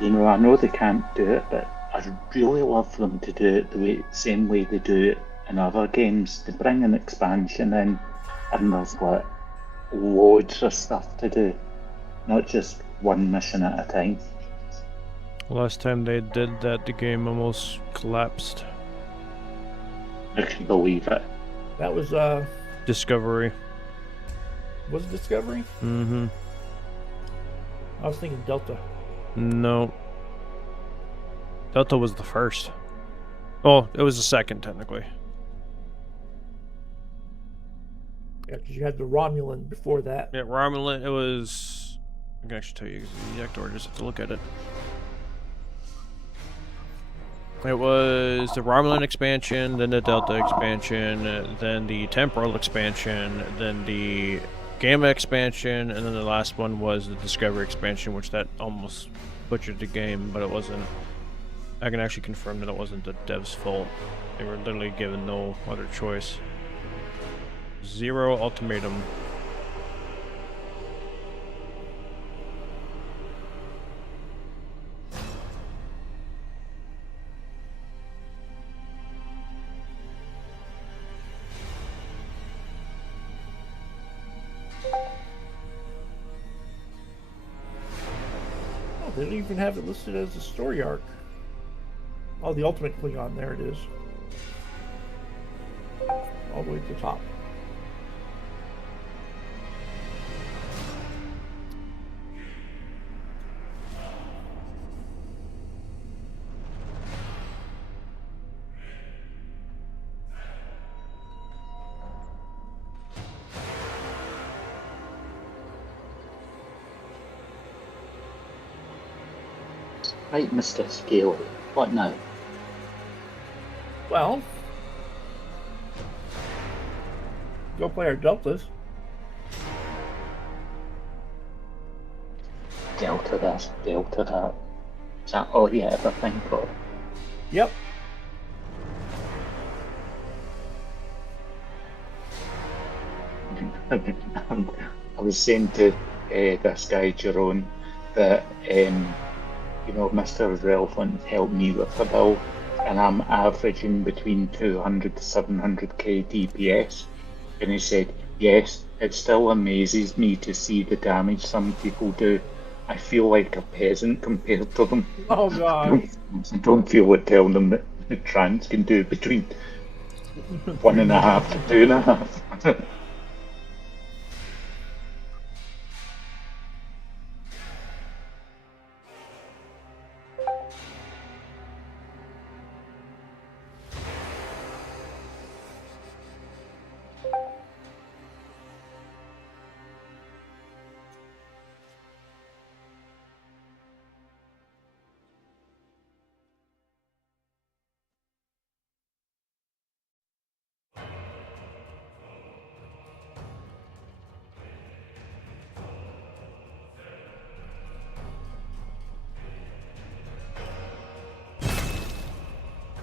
You know, I know they can't do it, but I'd really love them to do it the same way they do it in other games. They bring an expansion in, and there's like loads of stuff to do, not just one mission at a time. Last time they did that, the game almost collapsed. I can believe it. That was Discovery. was it Discovery? Mm-hmm. I was thinking Delta. No. Delta was the first. Oh, it was the second, technically. Yeah, because you had the Romulan before that. Yeah, Romulan, it was... I can actually tell you the exact order, just have to look at it. It was the Romulan expansion, then the Delta expansion, then the Temporal expansion, then the Gamma expansion, and then the last one was the Discovery expansion, which that almost butchered the game, but it wasn't. I can actually confirm that it wasn't the devs' fault. They were literally given no other choice. Zero ultimatum. They don't even have it listed as a story arc. Oh, the Ultimate Klingon, there it is. All the way to the top. Right, Mr. Scaly, what now? Well, go play our Deltas. Delta this, Delta that. Is that all you ever think of? Yep. I was saying to this guy, Jerome, that you know, Mr. Relevant helped me with a build, and I'm averaging between 200 to 700k DPS. And he said, yes, it still amazes me to see the damage some people do. I feel like a peasant compared to them. Oh god. I don't feel like telling them that the trans can do between 1.5 to 2.5.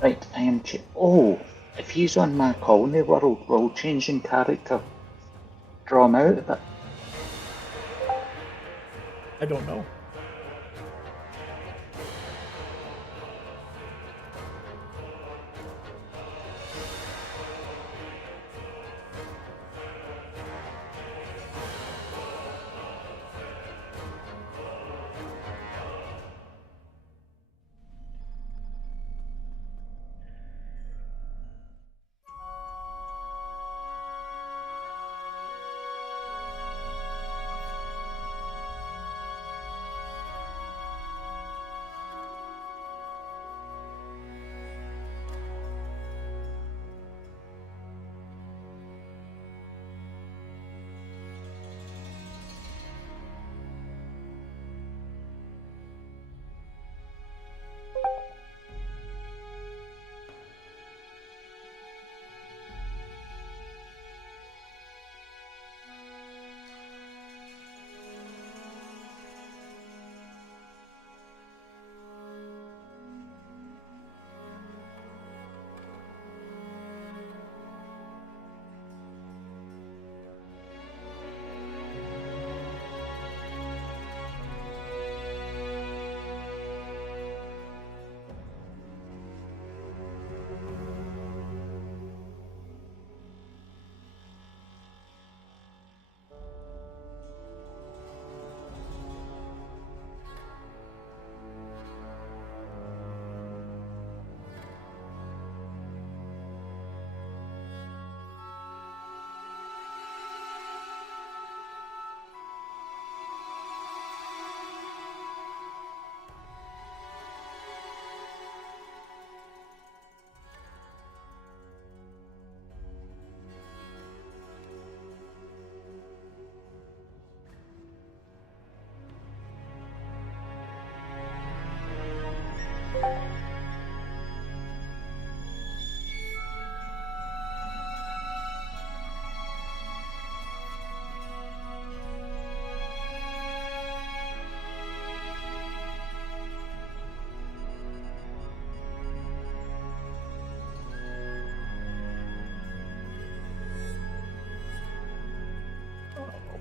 Right, I am. Oh, if he's on my colony world, will changing character draw him out of it? I don't know.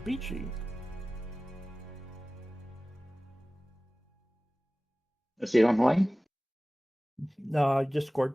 Beachy. Is he online? No, Discord.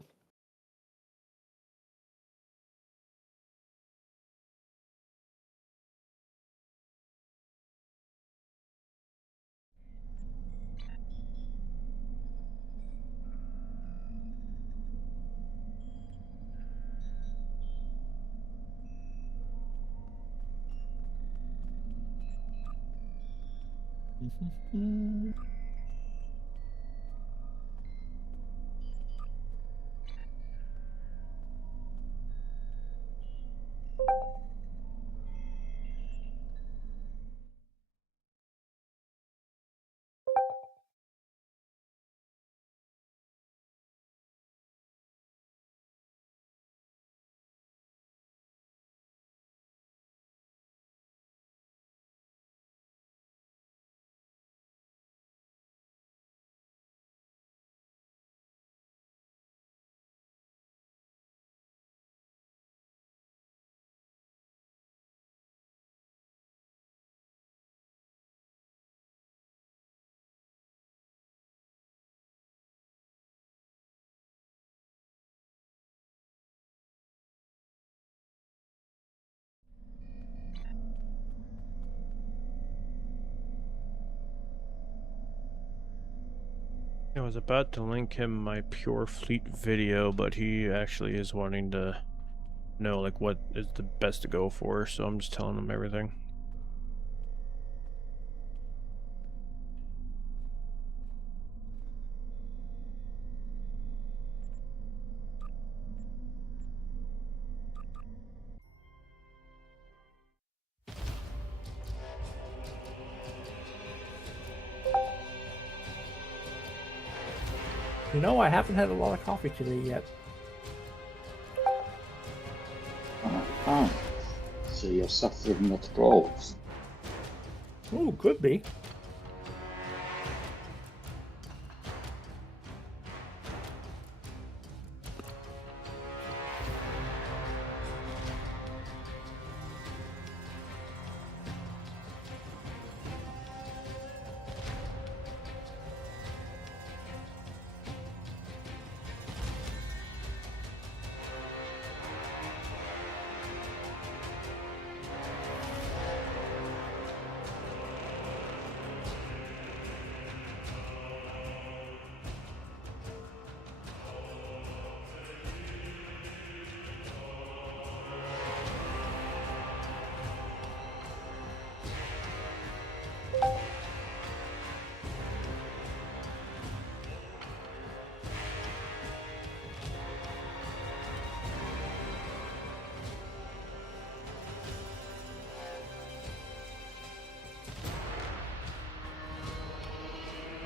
I was about to link him my Pure Fleet video, but he actually is wanting to know like what is the best to go for, so I'm just telling him everything. You know, I haven't had a lot of coffee today yet. Ah, so you're suffering withdrawals. Ooh, could be.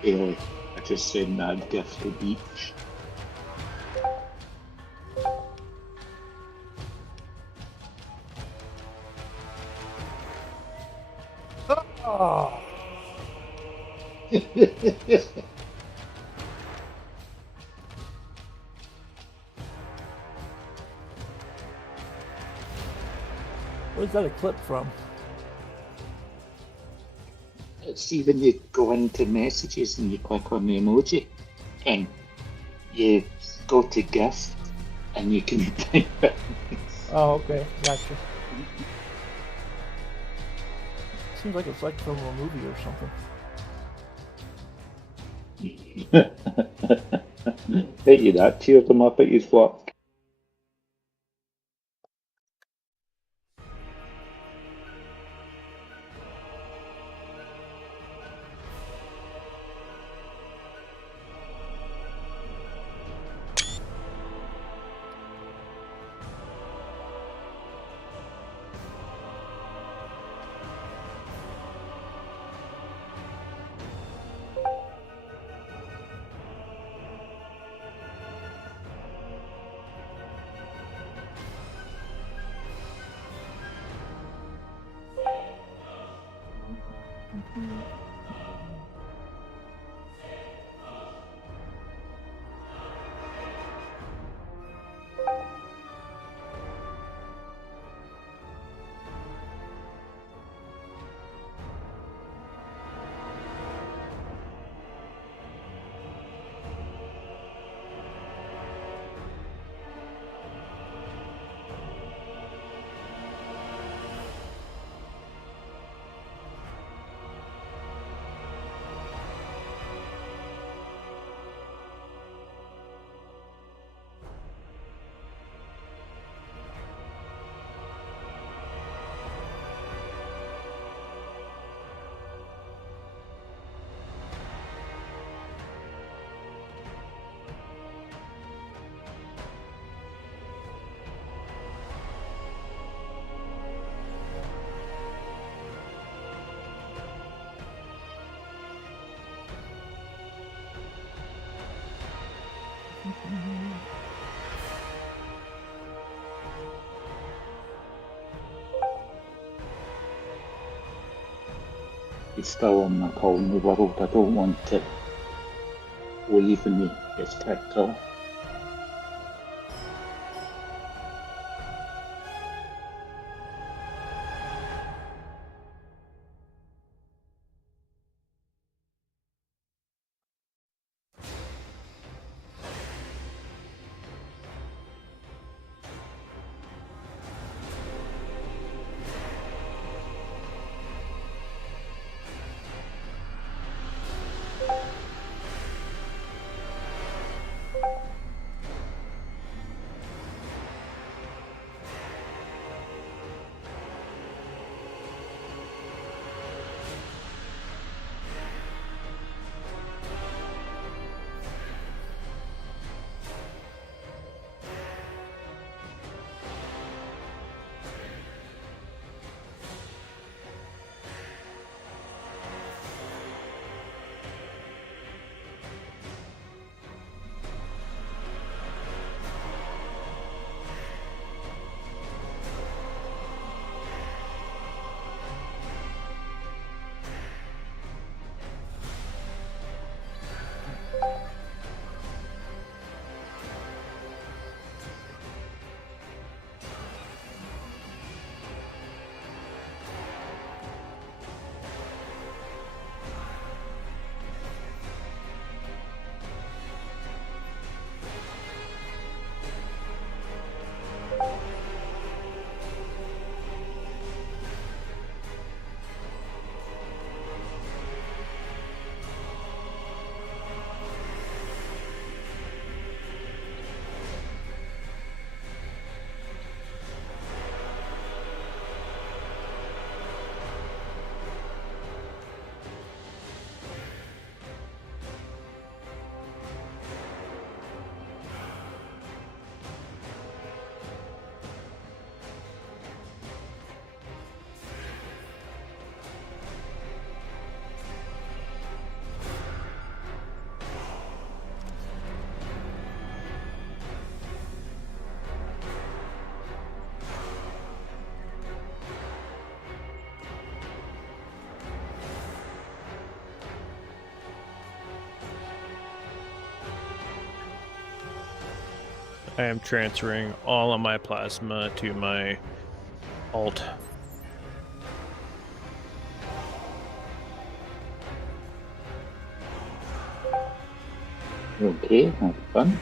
Haley, I just sent that gift to Beach. Oh, where's that a clip from? See, when you go into messages and you click on the emoji, and you go to gift, and you can type it. Oh, okay, gotcha. Seems like it's like from a movie or something. Bet you that teared them up at his work. He's still in the colony world. I don't want to leave and he gets kicked off. I am transferring all of my plasma to my alt. Okay, have fun.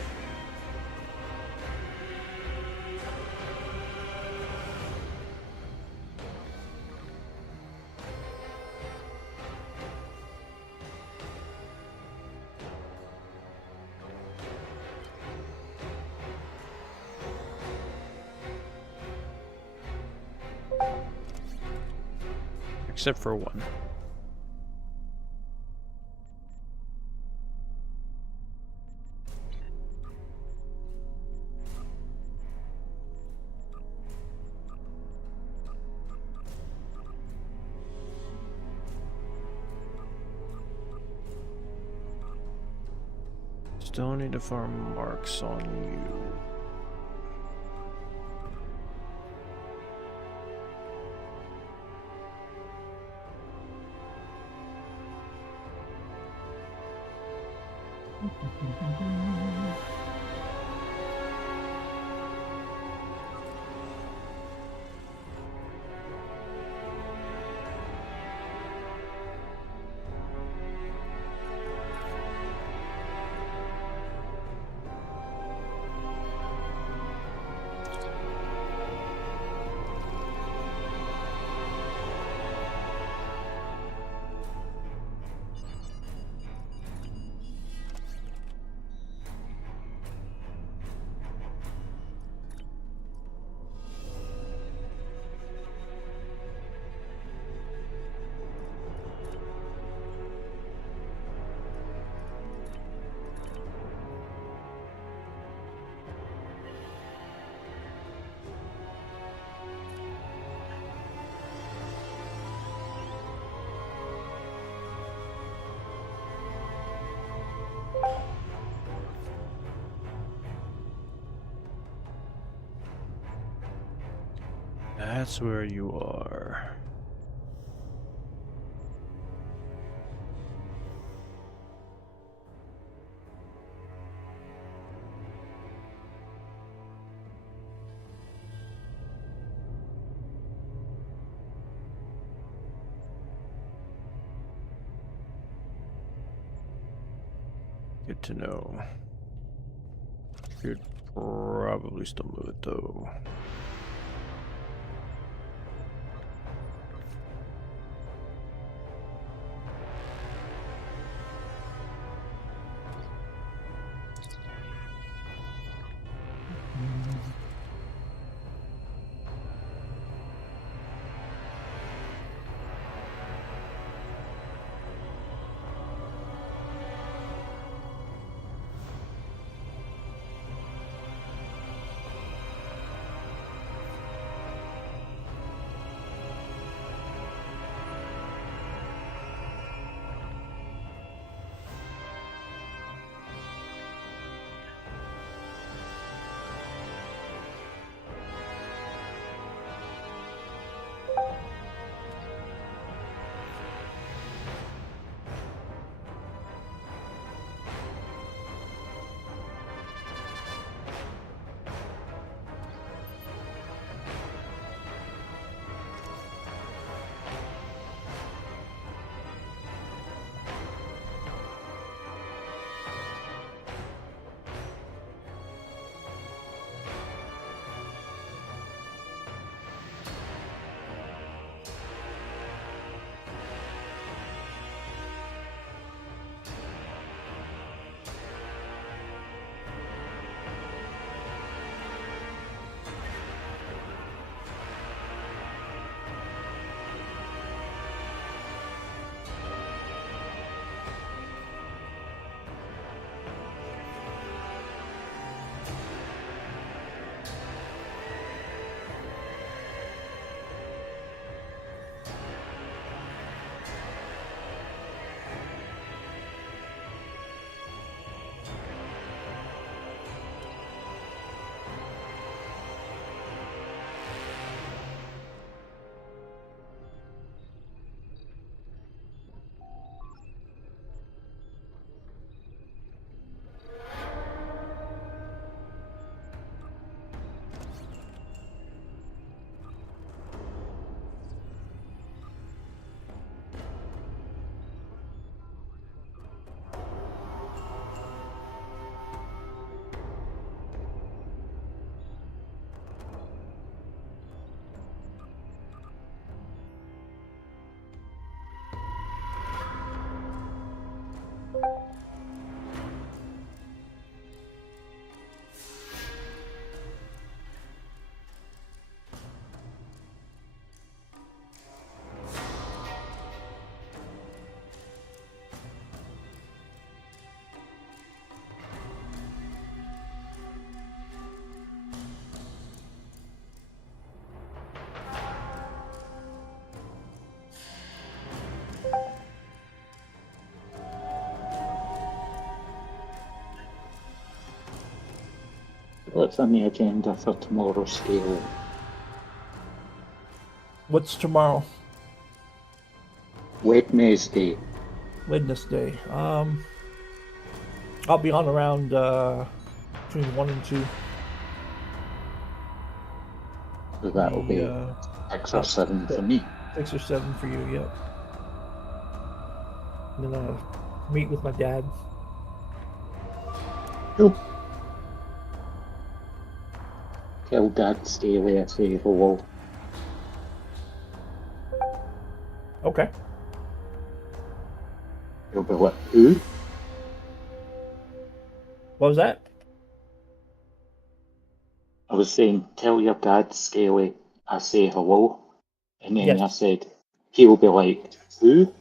Except for one. Still need to farm marks on you. That's where you are. Good to know. Should probably still move it though. What's on the agenda for tomorrow's scale? What's tomorrow? Wednesday. Wednesday. I'll be on around between 1 and 2. So that'll be The, 6 or 7 for me. 6 or 7 for you, yep. I'm gonna meet with my dad. Cool. Tell Dad to stay away at say hello. Okay. He'll be like, who? What was that? I was saying, tell your dad to stay away. I say hello. And then Yes. I said, he'll be like, who?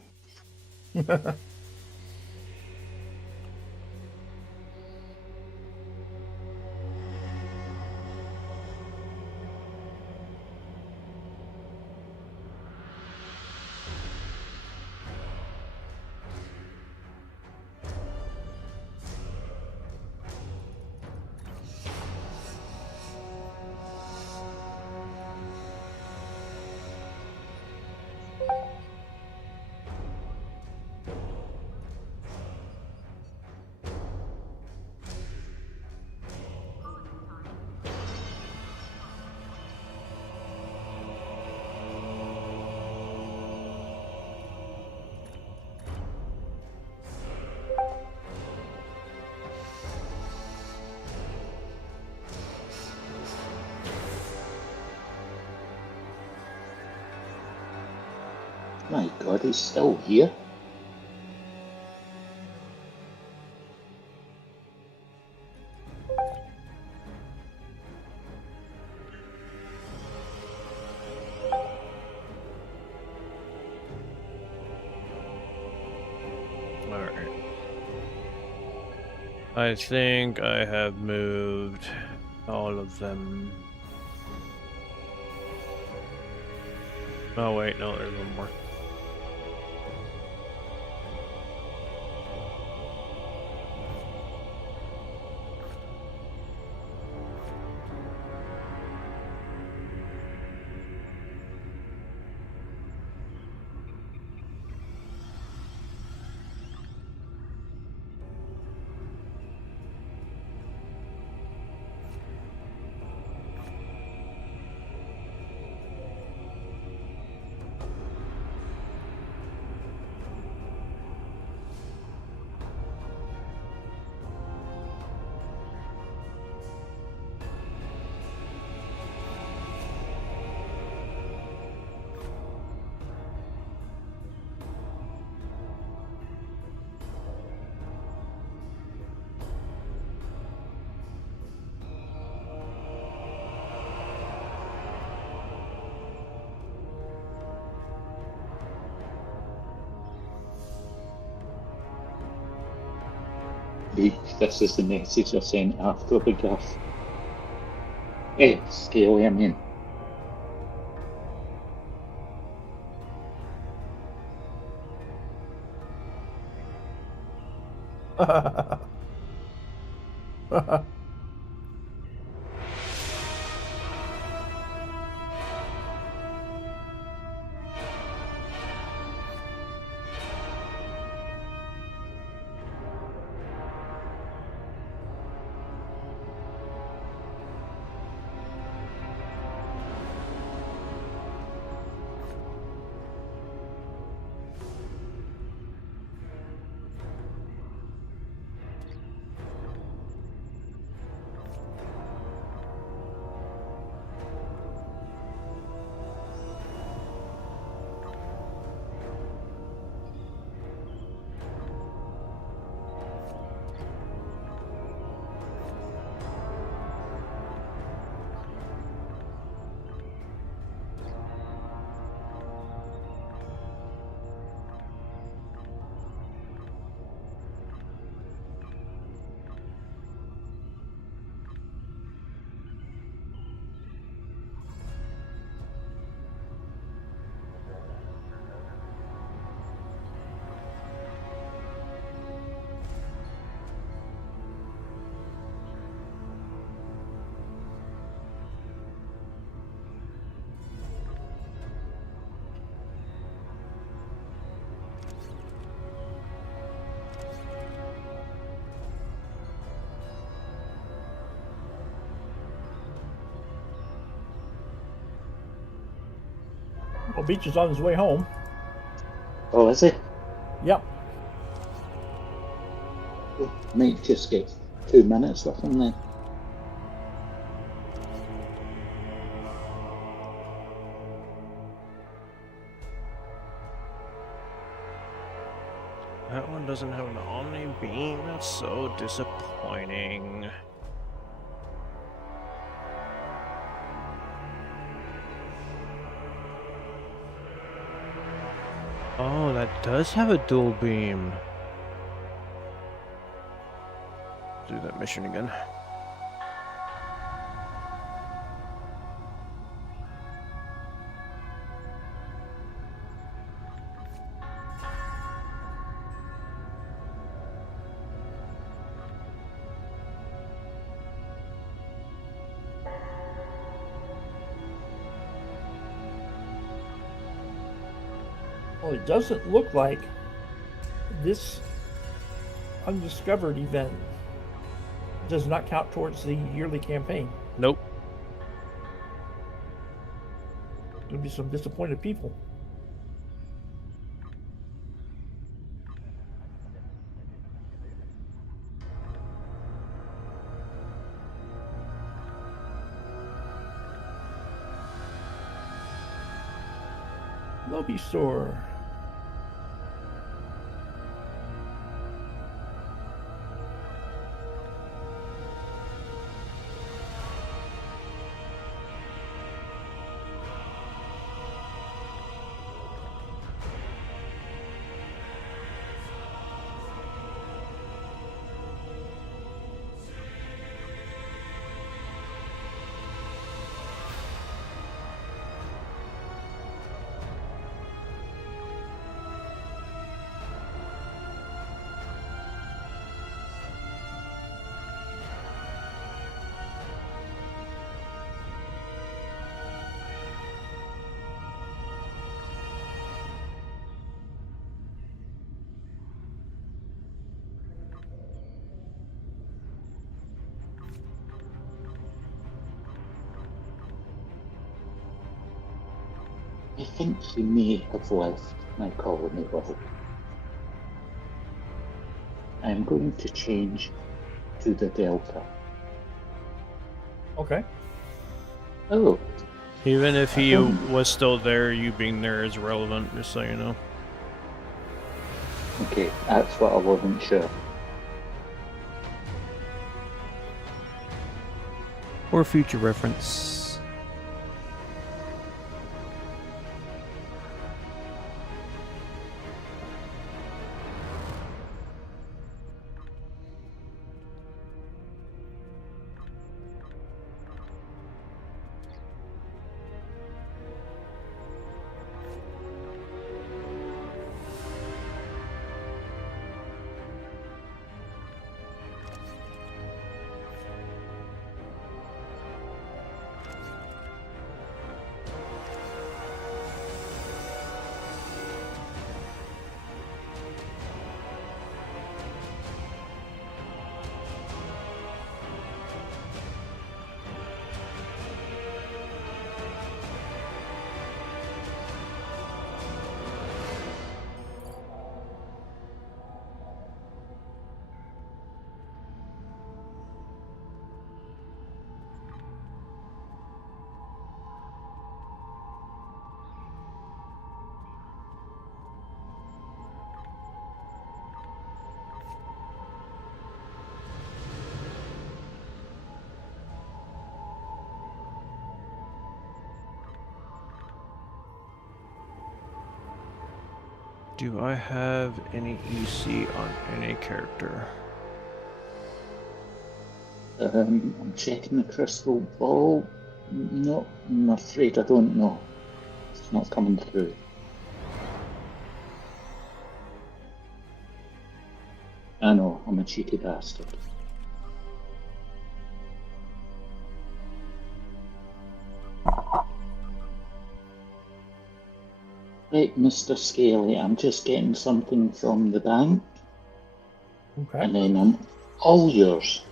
My God, he's still here. Alright. I think I have moved all of them. Oh wait, no, there's one more. This is the message I sent after the gaff. Scaly, I mean. Well, Beach is on his way home. Oh, is he? Yep. Might just get 2 minutes with him then. That one doesn't have an Omni Beam. That's so disappointing. Oh, that does have a dual beam. Do that mission again. Well, it doesn't look like this undiscovered event does not count towards the yearly campaign. Nope. There'll be some disappointed people. Lobby store. think he may have left my colony world. I'm going to change to the Delta. Okay. Oh, Even if he don't- was still there, you being there is relevant, just so you know. okay, that's what I wasn't sure. For future reference. Do I have any EC on any character? I'm checking the crystal ball. No, I'm afraid I don't know. It's not coming through. I know, I'm a cheeky bastard. Right, Mr. Scaly, I'm just getting something from the bank, Okay. and then I'm all yours.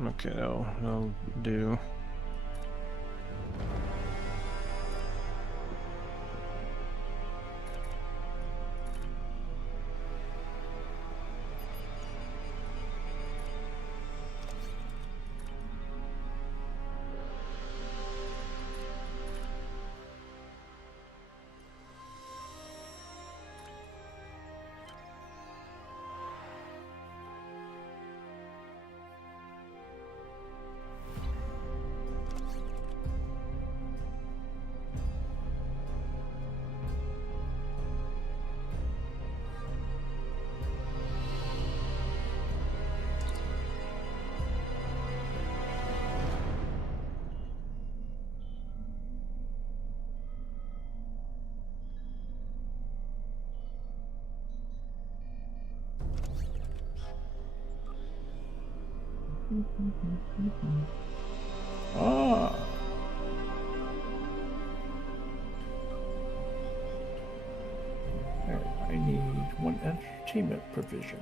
Okay, that'll do. Ah. Alright, I need one entertainment provision.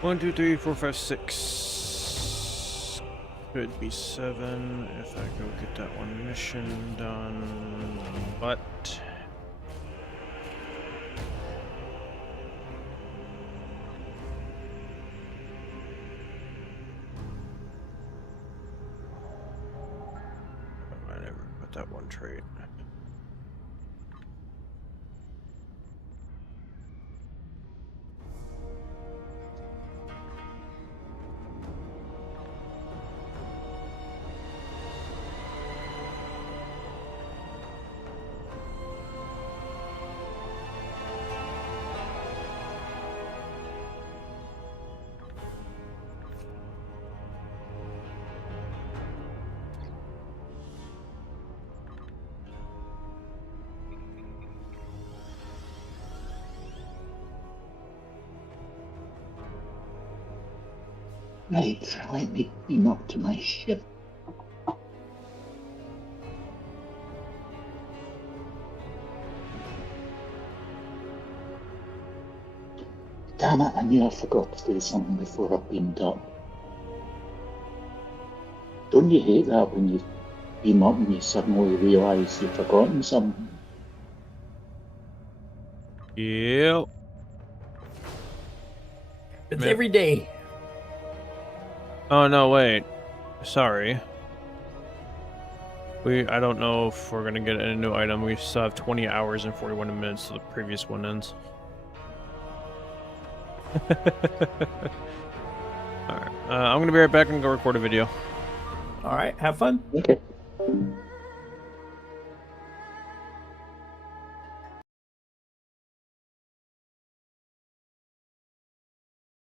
One, two, three, four, five, six. Could be 7 if I go get that one mission done. But trait. Right, let me beam up to my ship. Damn it, I knew I forgot to do something before I beamed up. Don't you hate that when you beam up and you suddenly realise you've forgotten something? Yep. It's Man. every day. Oh no, wait. Sorry. I don't know if we're gonna get a new item. We still have 20 hours and 41 minutes till the previous one ends. Alright. I'm gonna be right back and go record a video. All right, have fun. Okay.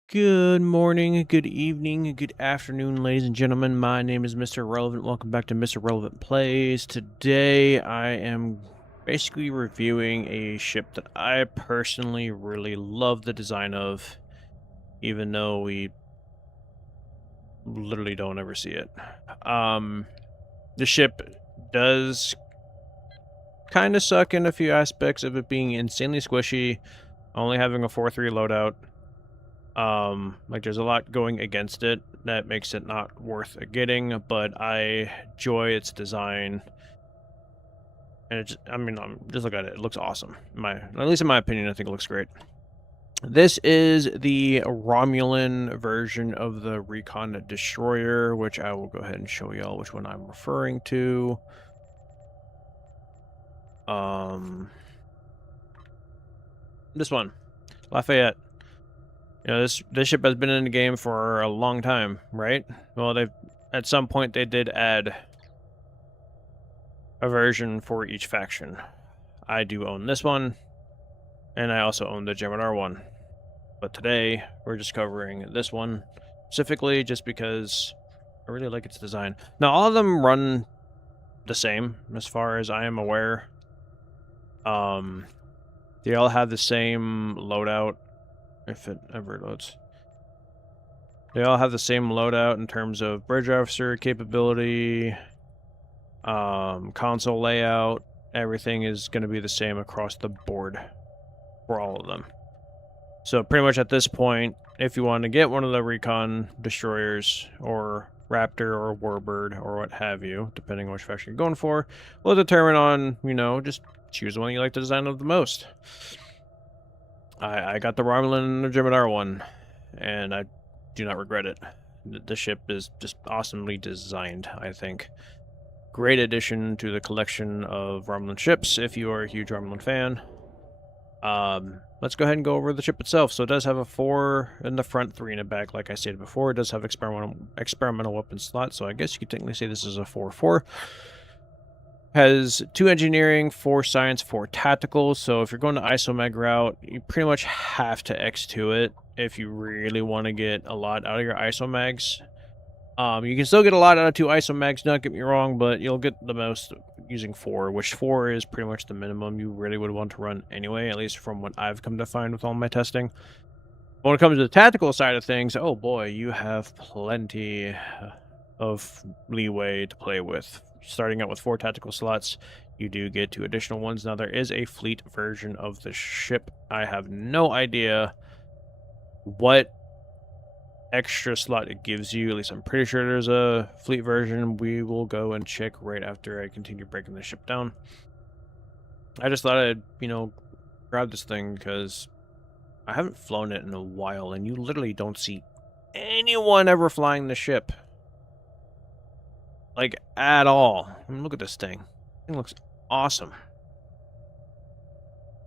Good morning, good evening, good afternoon, ladies and gentlemen. My name is Mr. Relevant. Welcome back to Mr. Relevant Plays. Today, I am basically reviewing a ship that I personally really love the design of, even though we literally don't ever see it. The ship does kind of suck in a few aspects of it being insanely squishy, only having a 4-3 loadout. Like there's a lot going against it that makes it not worth getting, but I enjoy its design. And it just, I mean, just look at it. It looks awesome. At least in my opinion, I think it looks great. This is the Romulan version of the Recon Destroyer, which I will go ahead and show y'all which one I'm referring to. This one, Lafayette. You know, this ship has been in the game for a long time, right? Well, at some point they did add a version for each faction. I do own this one, and I also own the Jem'Hadar one. But today we're just covering this one specifically, just because I really like its design. Now, all of them run the same, as far as I am aware. They all have the same loadout. If it ever loads. They all have the same loadout in terms of bridge officer capability, console layout. Everything is going to be the same across the board for all of them. So pretty much at this point, if you want to get one of the Recon Destroyers or Raptor or Warbird or what have you, depending on which faction you're going for, will determine on, you know, just choose the one you like the design of the most. I got the Romulan Jem'Hadar one, and I do not regret it. The ship is just awesomely designed, I think. Great addition to the collection of Romulan ships, if you are a huge Romulan fan. Let's go ahead and go over the ship itself. So it does have a 4 in the front, 3 in the back, like I stated before. It does have experimental weapon slot, so I guess you could technically say this is a 4-4. Has 2 engineering, 4 science, 4 tactical. So if you're going to isomag route, you pretty much have to X2 it if you really want to get a lot out of your isomags. You can still get a lot out of 2 isomags, don't get me wrong, but you'll get the most using 4, which 4 is pretty much the minimum you really would want to run anyway, at least from what I've come to find with all my testing. But when it comes to the tactical side of things, oh boy, you have plenty of leeway to play with. Starting out with 4 tactical slots, you do get 2 additional ones. Now, there is a fleet version of the ship. I have no idea what extra slot it gives you. At least I'm pretty sure there's a fleet version. We will go and check right after I continue breaking the ship down. I just thought I'd, you know, grab this thing because I haven't flown it in a while, and you literally don't see anyone ever flying the ship. Like, at all. I mean, look at this thing. It looks awesome.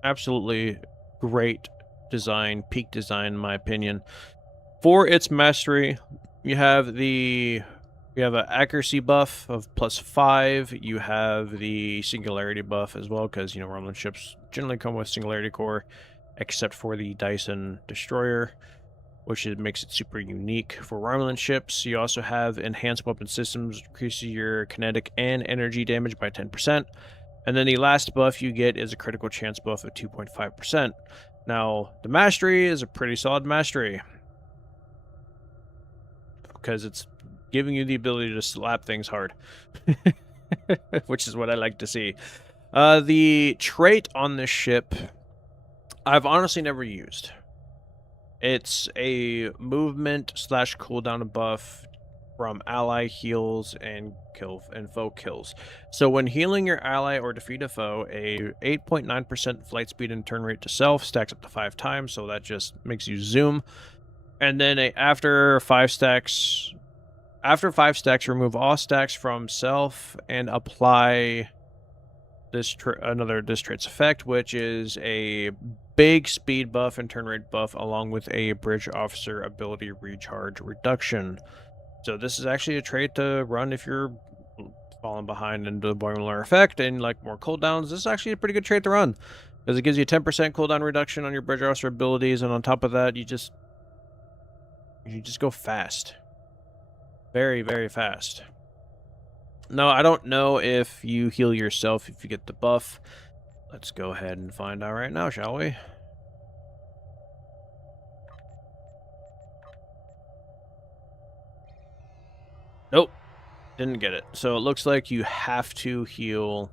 Absolutely great design, peak design in my opinion. For its mastery, you have an accuracy buff of +5. You have the singularity buff as well, because Romulan ships generally come with singularity core, except for the Dyson destroyer, which makes it super unique for Romulan ships. You also have enhanced weapon systems, increases your kinetic and energy damage by 10%. And then the last buff you get is a critical chance buff of 2.5%. Now, the mastery is a pretty solid mastery, because it's giving you the ability to slap things hard, which is what I like to see. The trait on this ship, I've honestly never used. It's a movement / cooldown buff from ally heals and foe kills. So when healing your ally or defeat a foe, a 8.9% flight speed and turn rate to self stacks up to 5 times, so that just makes you zoom. And then after 5 stacks, remove all stacks from self and apply this trait's effect, which is a big speed buff and turn rate buff, along with a bridge officer ability recharge reduction. So this is actually a trait to run if you're falling behind into the Boimler effect and like more cooldowns. This is actually a pretty good trait to run, because it gives you a 10% cooldown reduction on your bridge officer abilities, and on top of that, you just go fast. Very, very fast. No, I don't know if you heal yourself if you get the buff. Let's go ahead and find out right now, shall we? Nope. Didn't get it. So it looks like you have to heal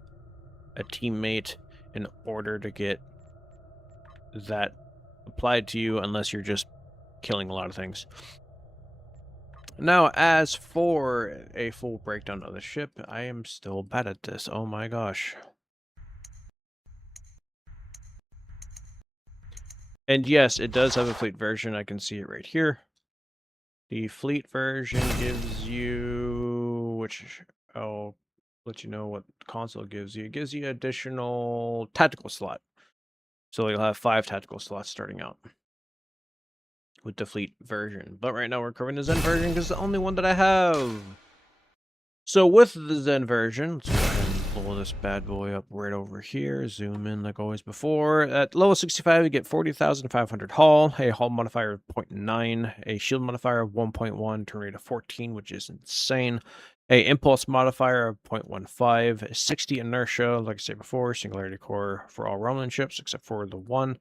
a teammate in order to get that applied to you, unless you're just killing a lot of things. Now, as for a full breakdown of the ship, I am still bad at this. Oh my gosh. And yes, it does have a fleet version. I can see it right here. The fleet version gives you, which I'll let you know what console gives you. It gives you additional tactical slot. So you'll have 5 tactical slots starting out with the fleet version. But right now we're covering the Zen version because it's the only one that I have. So with the Zen version, let's go ahead and pull this bad boy up right over here. Zoom in like always before. At level 65, you get 40,500 hull, a hull modifier of 0.9, a shield modifier of 1.1, turn rate of 14, which is insane. A impulse modifier of 0.15, 60 inertia, like I said before, singularity core for all Romulan ships except for the one.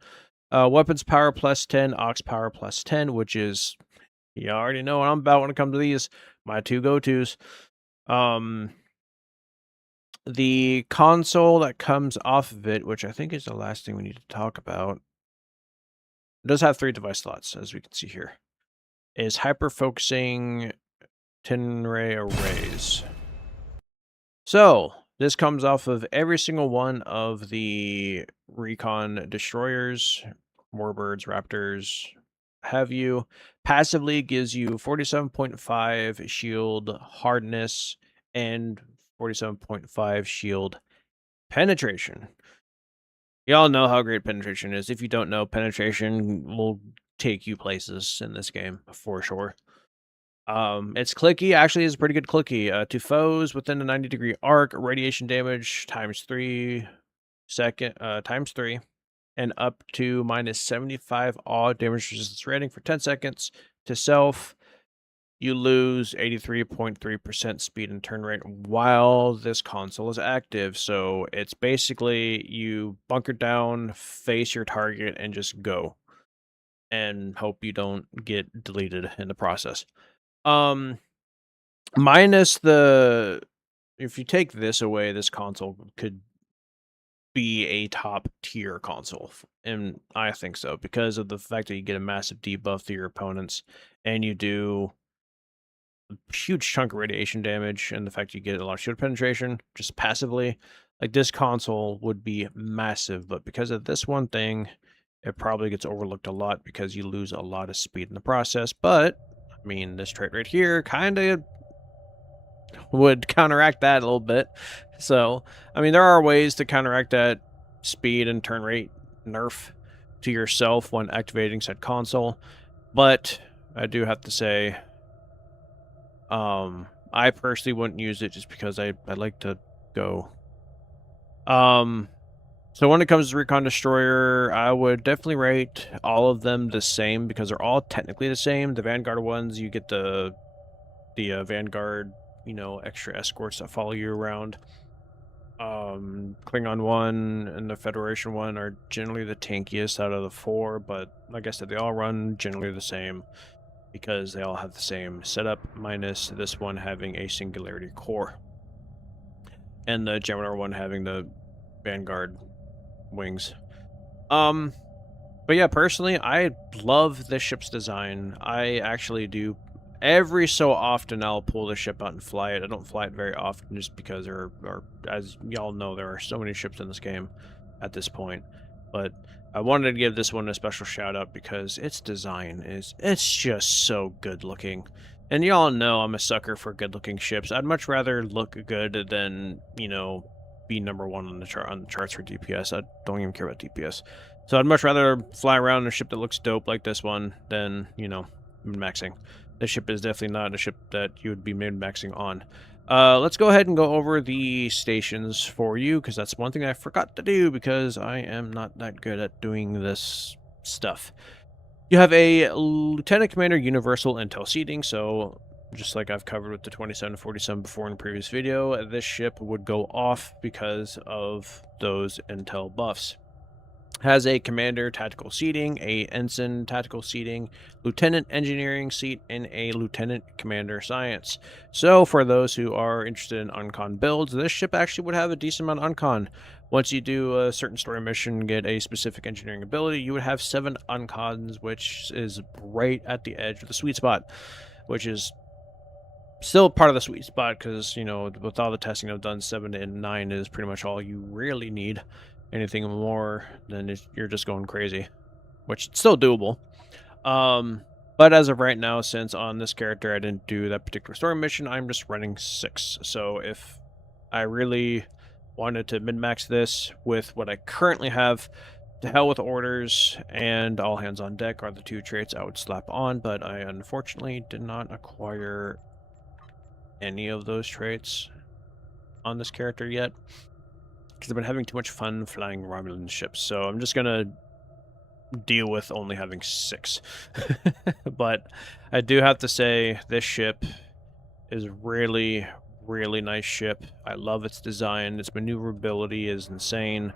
Weapons power +10, aux power +10, which is, you already know what I'm about when it comes to these. My 2 go-tos. The console that comes off of it, which I think is the last thing we need to talk about, it does have 3 device slots, as we can see here. Is hyper-focusing Tenrai arrays. So, this comes off of every single one of the recon destroyers, warbirds, raptors, have you. Passively gives you 47.5 shield hardness and 47.5 shield penetration. Y'all know how great penetration is. If you don't know, penetration will take you places in this game for sure. It's clicky. Actually, it's pretty good clicky. To foes within a 90-degree arc, radiation damage ×3 ×3, and up to -75 all damage resistance rating for 10 seconds. To self, you lose 83.3% speed and turn rate while this console is active. So it's basically you bunker down, face your target, and just go. And hope you don't get deleted in the process. Minus the... If you take this away, this console could be a top tier console, and I think so, because of the fact that you get a massive debuff to your opponents, and you do a huge chunk of radiation damage, and the fact you get a lot of shield penetration just passively. Like, this console would be massive, but because of this one thing, it probably gets overlooked a lot because you lose a lot of speed in the process. But I mean, this trait right here kind of would counteract that a little bit. So, I mean, there are ways to counteract that speed and turn rate nerf to yourself when activating said console, but I do have to say, I personally wouldn't use it just because I like to go. So when it comes to Recon Destroyer, I would definitely rate all of them the same because they're all technically the same. The Vanguard ones, you get the Vanguard, extra escorts that follow you around. Klingon 1 and the Federation 1 are generally the tankiest out of the 4, but like I said, they all run generally the same because they all have the same setup, minus this one having a Singularity core. And the Gemini 1 having the Vanguard wings. But yeah, personally, I love this ship's design. I actually do. Every so often, I'll pull the ship out and fly it. I don't fly it very often just because there are, as y'all know, there are so many ships in this game at this point. But I wanted to give this one a special shout out because its design it's just so good looking. And y'all know I'm a sucker for good looking ships. I'd much rather look good than, be number one on the charts for DPS. I don't even care about DPS. So I'd much rather fly around in a ship that looks dope like this one than, min-maxing. This ship is definitely not a ship that you would be min-maxing on. Let's go ahead and go over the stations for you, because that's one thing I forgot to do because I am not that good at doing this stuff. You have a Lieutenant Commander Universal Intel seating, so just like I've covered with the 2747 before in the previous video, this ship would go off because of those Intel buffs. Has a Commander Tactical seating, a Ensign Tactical seating, Lieutenant Engineering seat, and a Lieutenant Commander Science. So for those who are interested in Uncon builds, this ship actually would have a decent amount of Uncon. Once you do a certain story mission, get a specific engineering ability, you would have 7 Uncons, which is right at the edge of the sweet spot, which is still part of the sweet spot because, with all the testing I've done, 7 and 9 is pretty much all you really need. Anything more, then you're just going crazy, which is still doable. But as of right now, since on this character I didn't do that particular story mission, I'm just running 6. So if I really wanted to min-max this with what I currently have, to hell with orders and all hands on deck are the 2 traits I would slap on, but I unfortunately did not acquire any of those traits on this character yet, because I've been having too much fun flying Romulan ships, so I'm just gonna deal with only having 6. But I do have to say, this ship is really, really nice ship. I love its design. Its maneuverability is insane.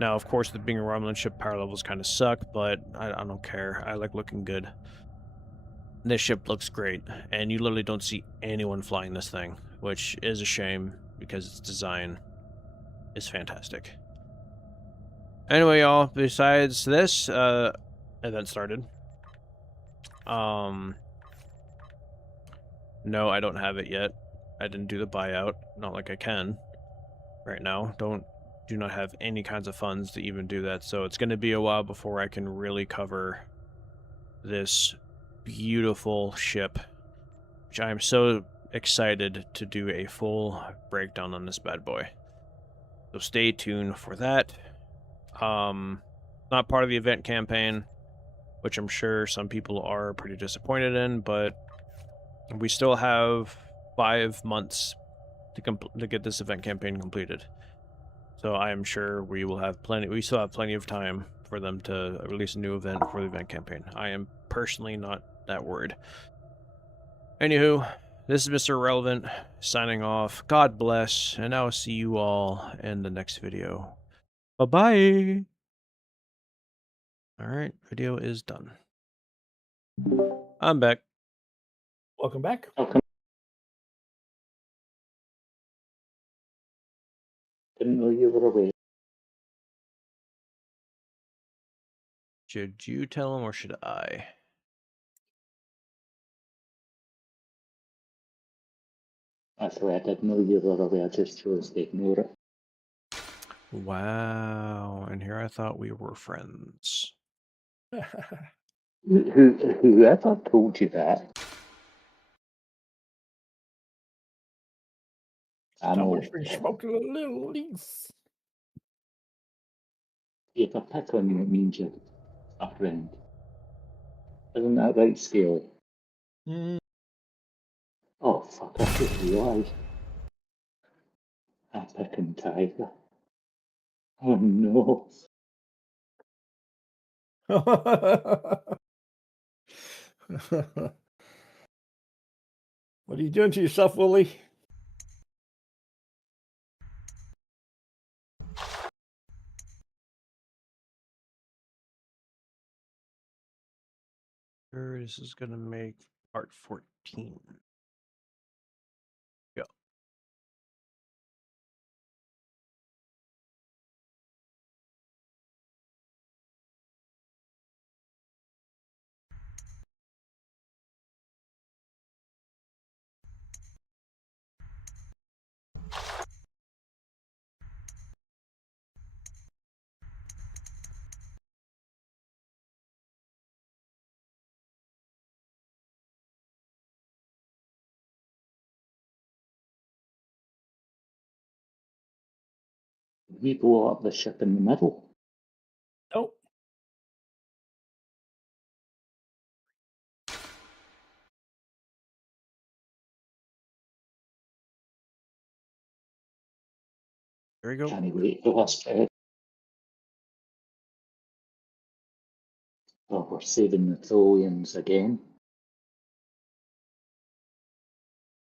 Now, of course, the being a Romulan ship, power levels kind of suck, but I don't care. I like looking good. This ship looks great, and you literally don't see anyone flying this thing, which is a shame because its design is fantastic. Anyway, y'all, besides this, event started. No, I don't have it yet. I didn't do the buyout. Not like I can right now. Do not have any kinds of funds to even do that, so it's going to be a while before I can really cover this beautiful ship, which I am so excited to do a full breakdown on this bad boy. So stay tuned for that. Not part of the event campaign, which I'm sure some people are pretty disappointed in, but we still have 5 months to get this event campaign completed. So I am sure we still have plenty of time for them to release a new event for the event campaign. I am personally not that worried. Anywho, this is Mr. Irrelevant, signing off. God bless, and I'll see you all in the next video. Bye-bye! Alright, video is done. I'm back. Welcome back. Okay. Didn't know you were away. Should you tell him or should I? Actually, I didn't know you were away. I just chose to ignore it. Wow, and here I thought we were friends. Whoever told you that? I know. Stomach's been smoking a little leaf. If I pick on you, it means you're a friend. Isn't that right, Scaly? Mm. Oh, fuck, I didn't realise. I'm picking Tiger. Oh, no. What are you doing to yourself, Willie? Sure, this is gonna make part 14. Yeah. We blow up the ship in the middle. Nope. There we go. Can't wait for us, Ed. Oh, we're saving the Tholians again.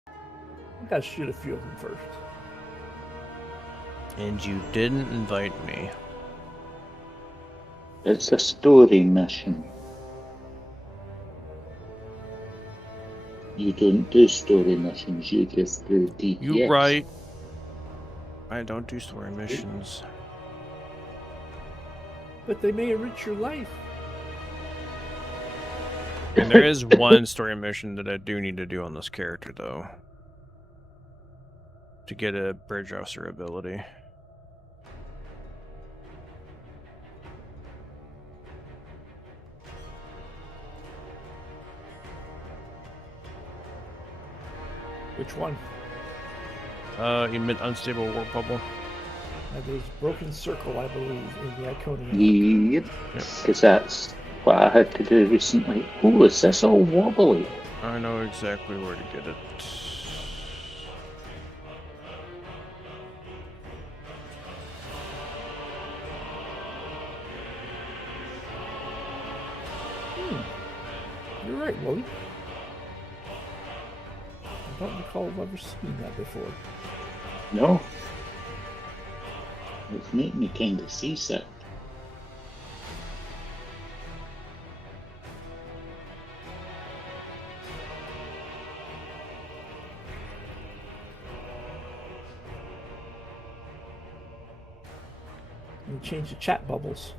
I gotta shoot a few of them first. And you didn't invite me. It's a story mission. You don't do story missions, you just do DPS. You right. I don't do story missions. But they may enrich your life. And there is one story mission that I do need to do on this character, though. To get a bridge officer ability. Which one? Emit unstable warp bubble. There's Broken Circle, I believe, in the Iconium. Yep, because that's what I had to do recently. Oh, is this all wobbly? I know exactly where to get it. You're right, Willie. I don't recall ever seen that before. No. It's making me kind of seasick. And change the chat bubbles.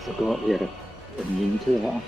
Forgot they're immune to that.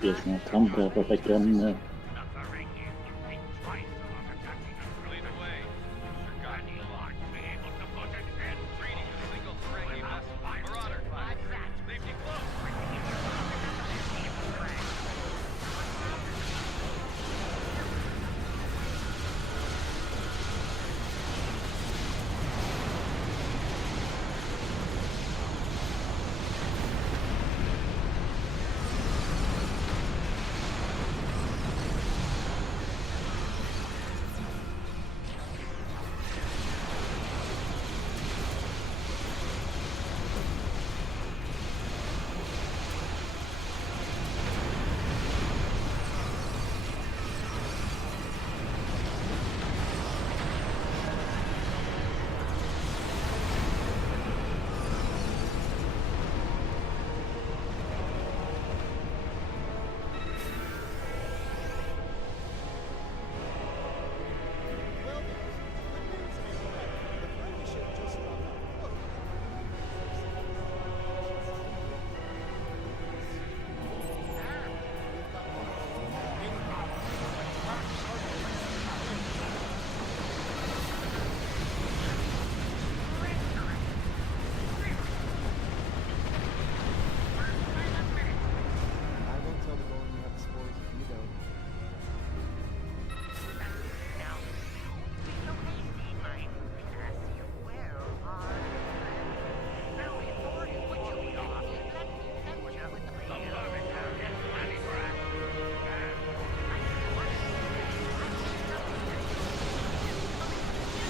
There's no come to have a big gun there.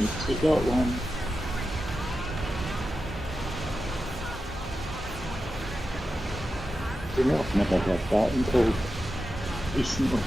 Sneaky got one. You know, I've never heard that until recently.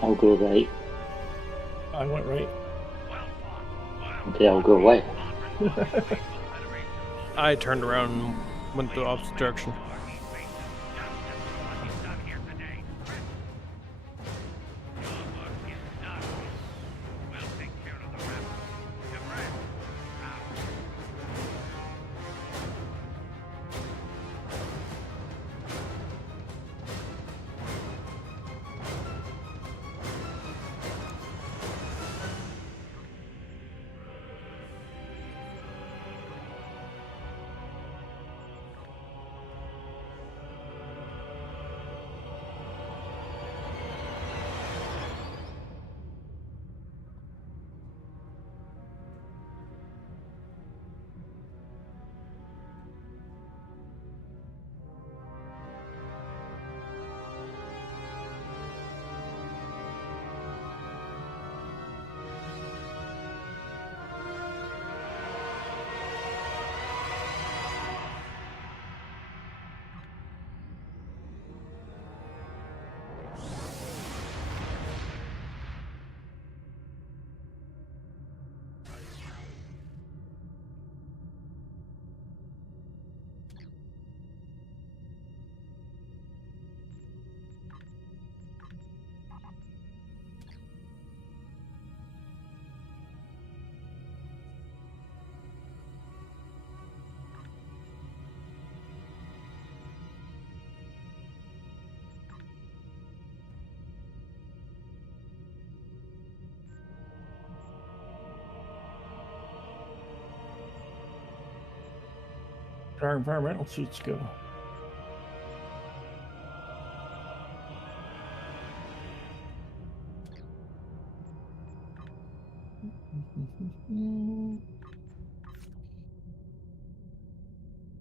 I'll go right. I went right. Okay, I'll go left. I turned around and went the opposite direction. Our environmental suits go.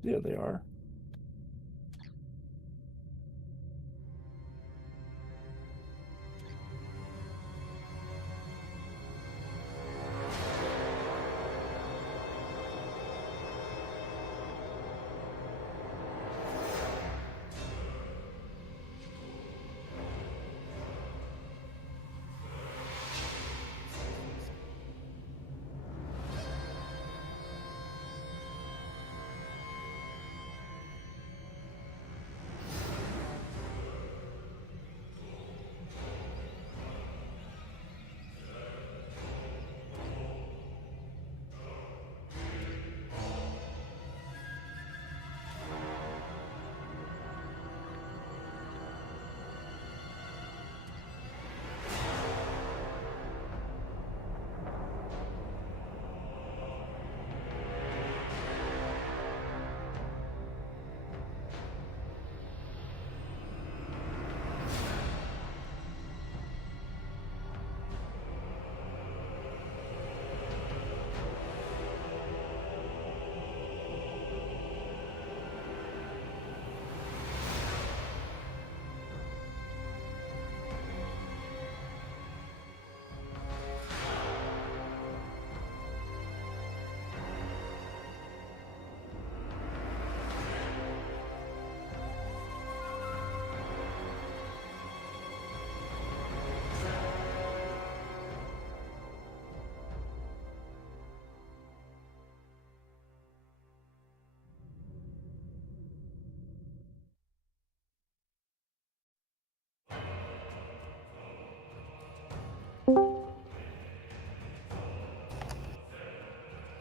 There they are.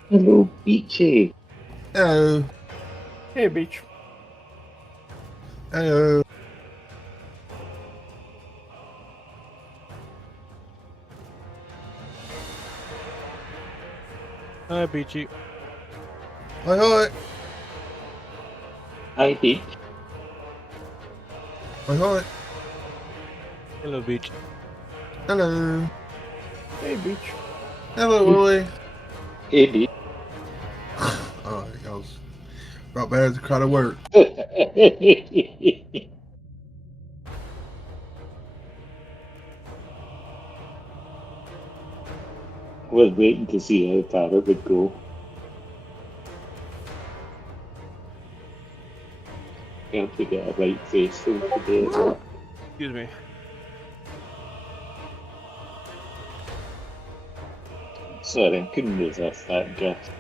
Hello, Beachy. Hello. Hey, Beach. Hello. Hi, Beachy. Hi, hi. Hi, Beach. Hi, hi. Hello, Beach. Hello. Hey, Beach. Hello, Willie. Hey, Beach. Oh, that goes. Brought bad to crowd of work. Was waiting to see how far it would go. Can't we get a right face though today? Excuse me. Sorry, I couldn't resist that gift.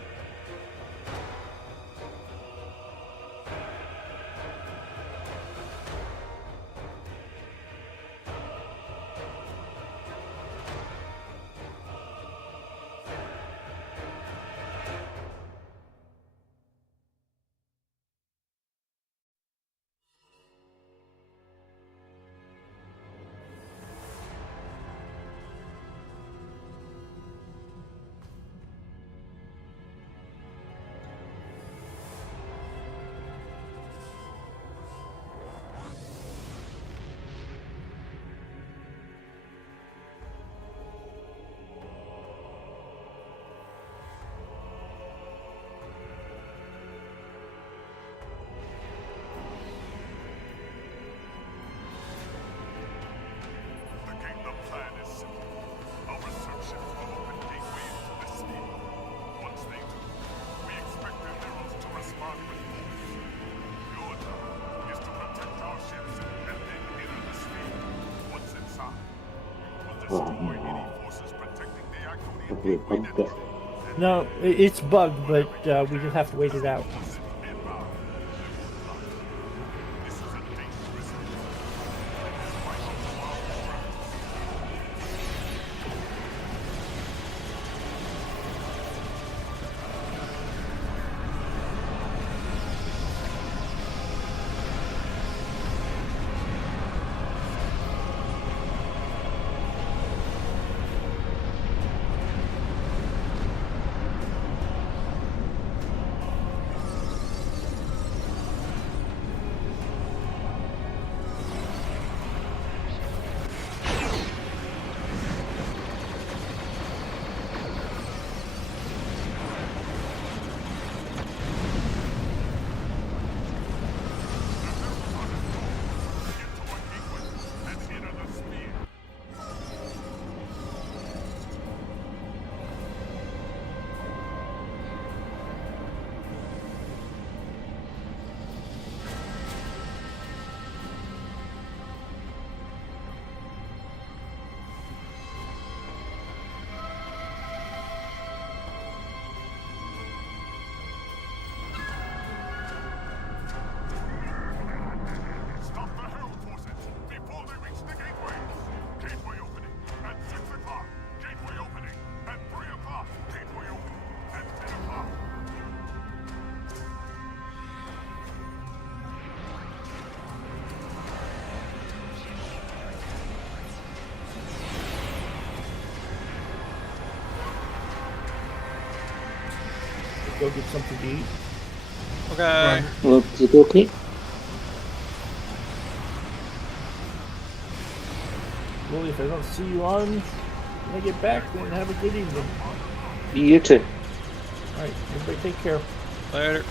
The Kingdom plan is simple. Our research ships will open gateways to the sphere. Once they do, we expect the heroes to respond with force. Your job is to protect our ships and then enter the sphere. Once inside, you will destroy any forces protecting the Iconian Have we gateway bugged it? network. No, it's bugged, but we just have to wait it out. Forces inbound. This is a dangerous mission. It is vital to our progress. Stop the Herald forces before they reach the gateways. Gateway opening at 6 o'clock. Gateway opening at 3 o'clock. Gateway opening at 10 o'clock. Go get something to eat. Okay. Okie dokie. Willie, if I don't see you on when I get back, then have a good evening. You too. All right, everybody take care. Later.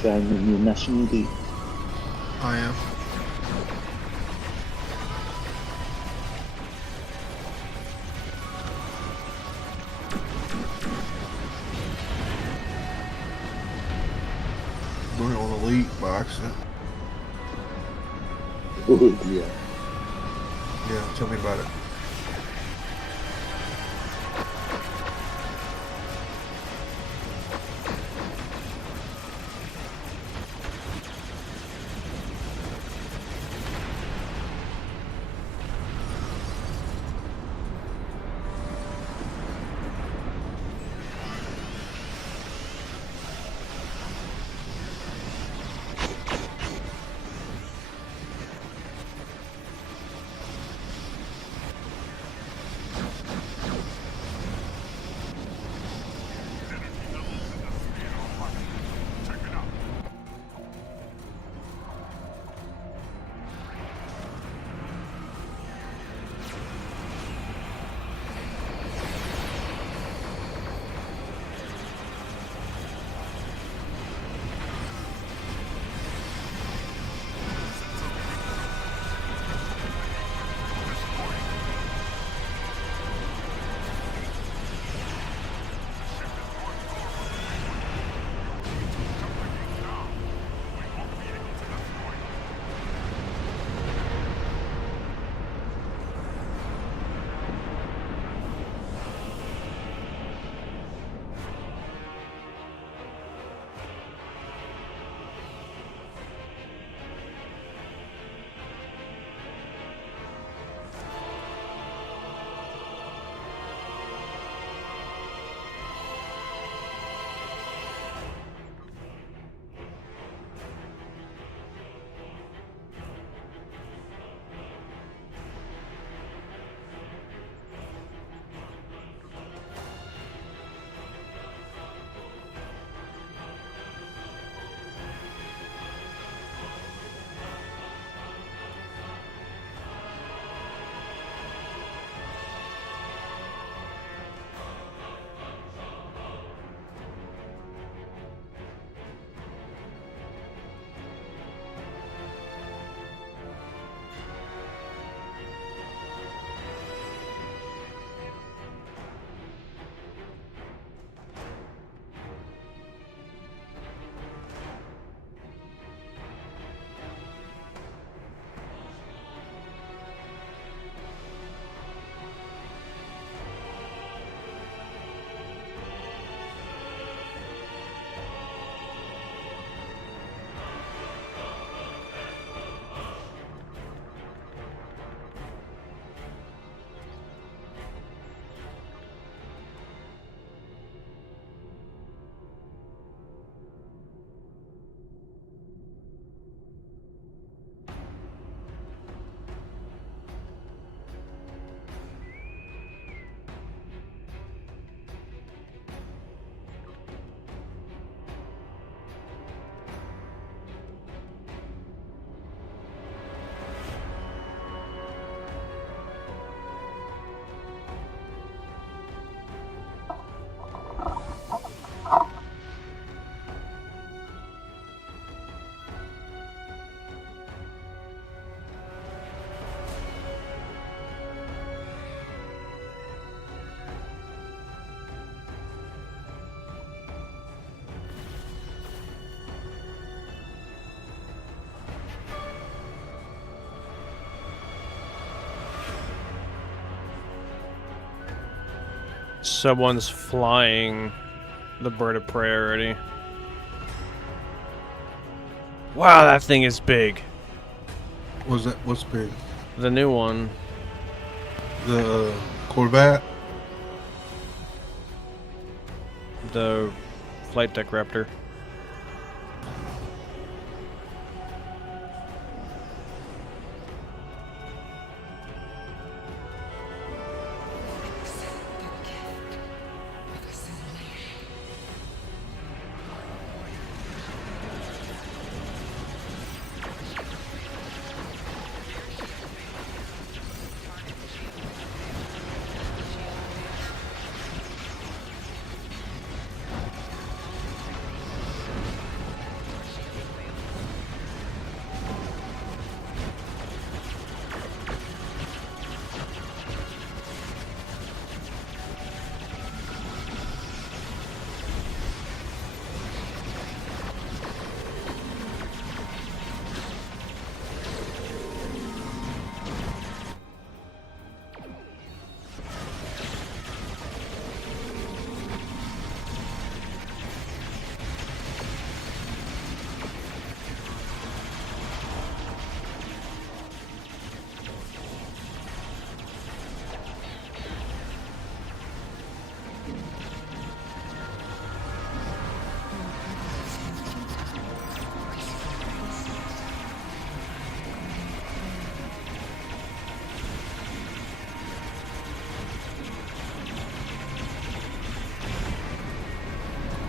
trying the new mission beat. I am. Doing it on Elite by accident. Oh dear. Yeah, tell me about it. Someone's flying the bird of prey already. Wow, that thing is big. What's big? The new one. The Corvette? The flight deck Raptor.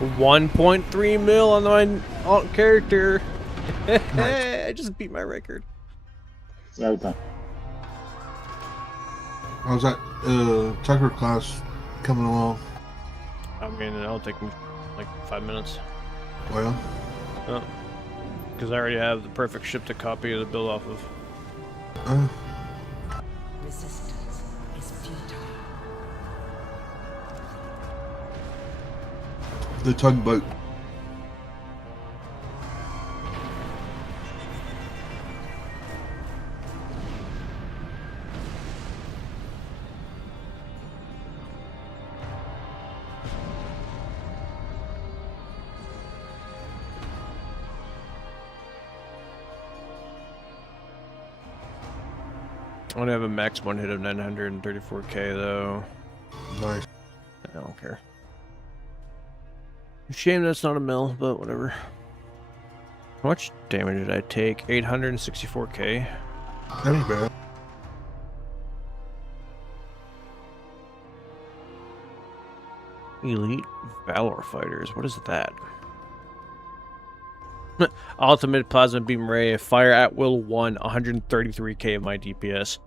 1.3 mil on my alt character. I just beat my record. Well done. How's that Tucker class coming along? I mean, it'll take me like 5 minutes. Well, Because I already have the perfect ship to copy to build off of. Resistance is futile. the tugboat. I only have a max one hit of 934k though. Nice. I don't care. Shame that's not a mill, but whatever. How much damage did I take? 864k. That ain't bad. Elite Valor Fighters. What is that? Ultimate Plasma Beam Ray. Fire at will 1. 133k of my DPS.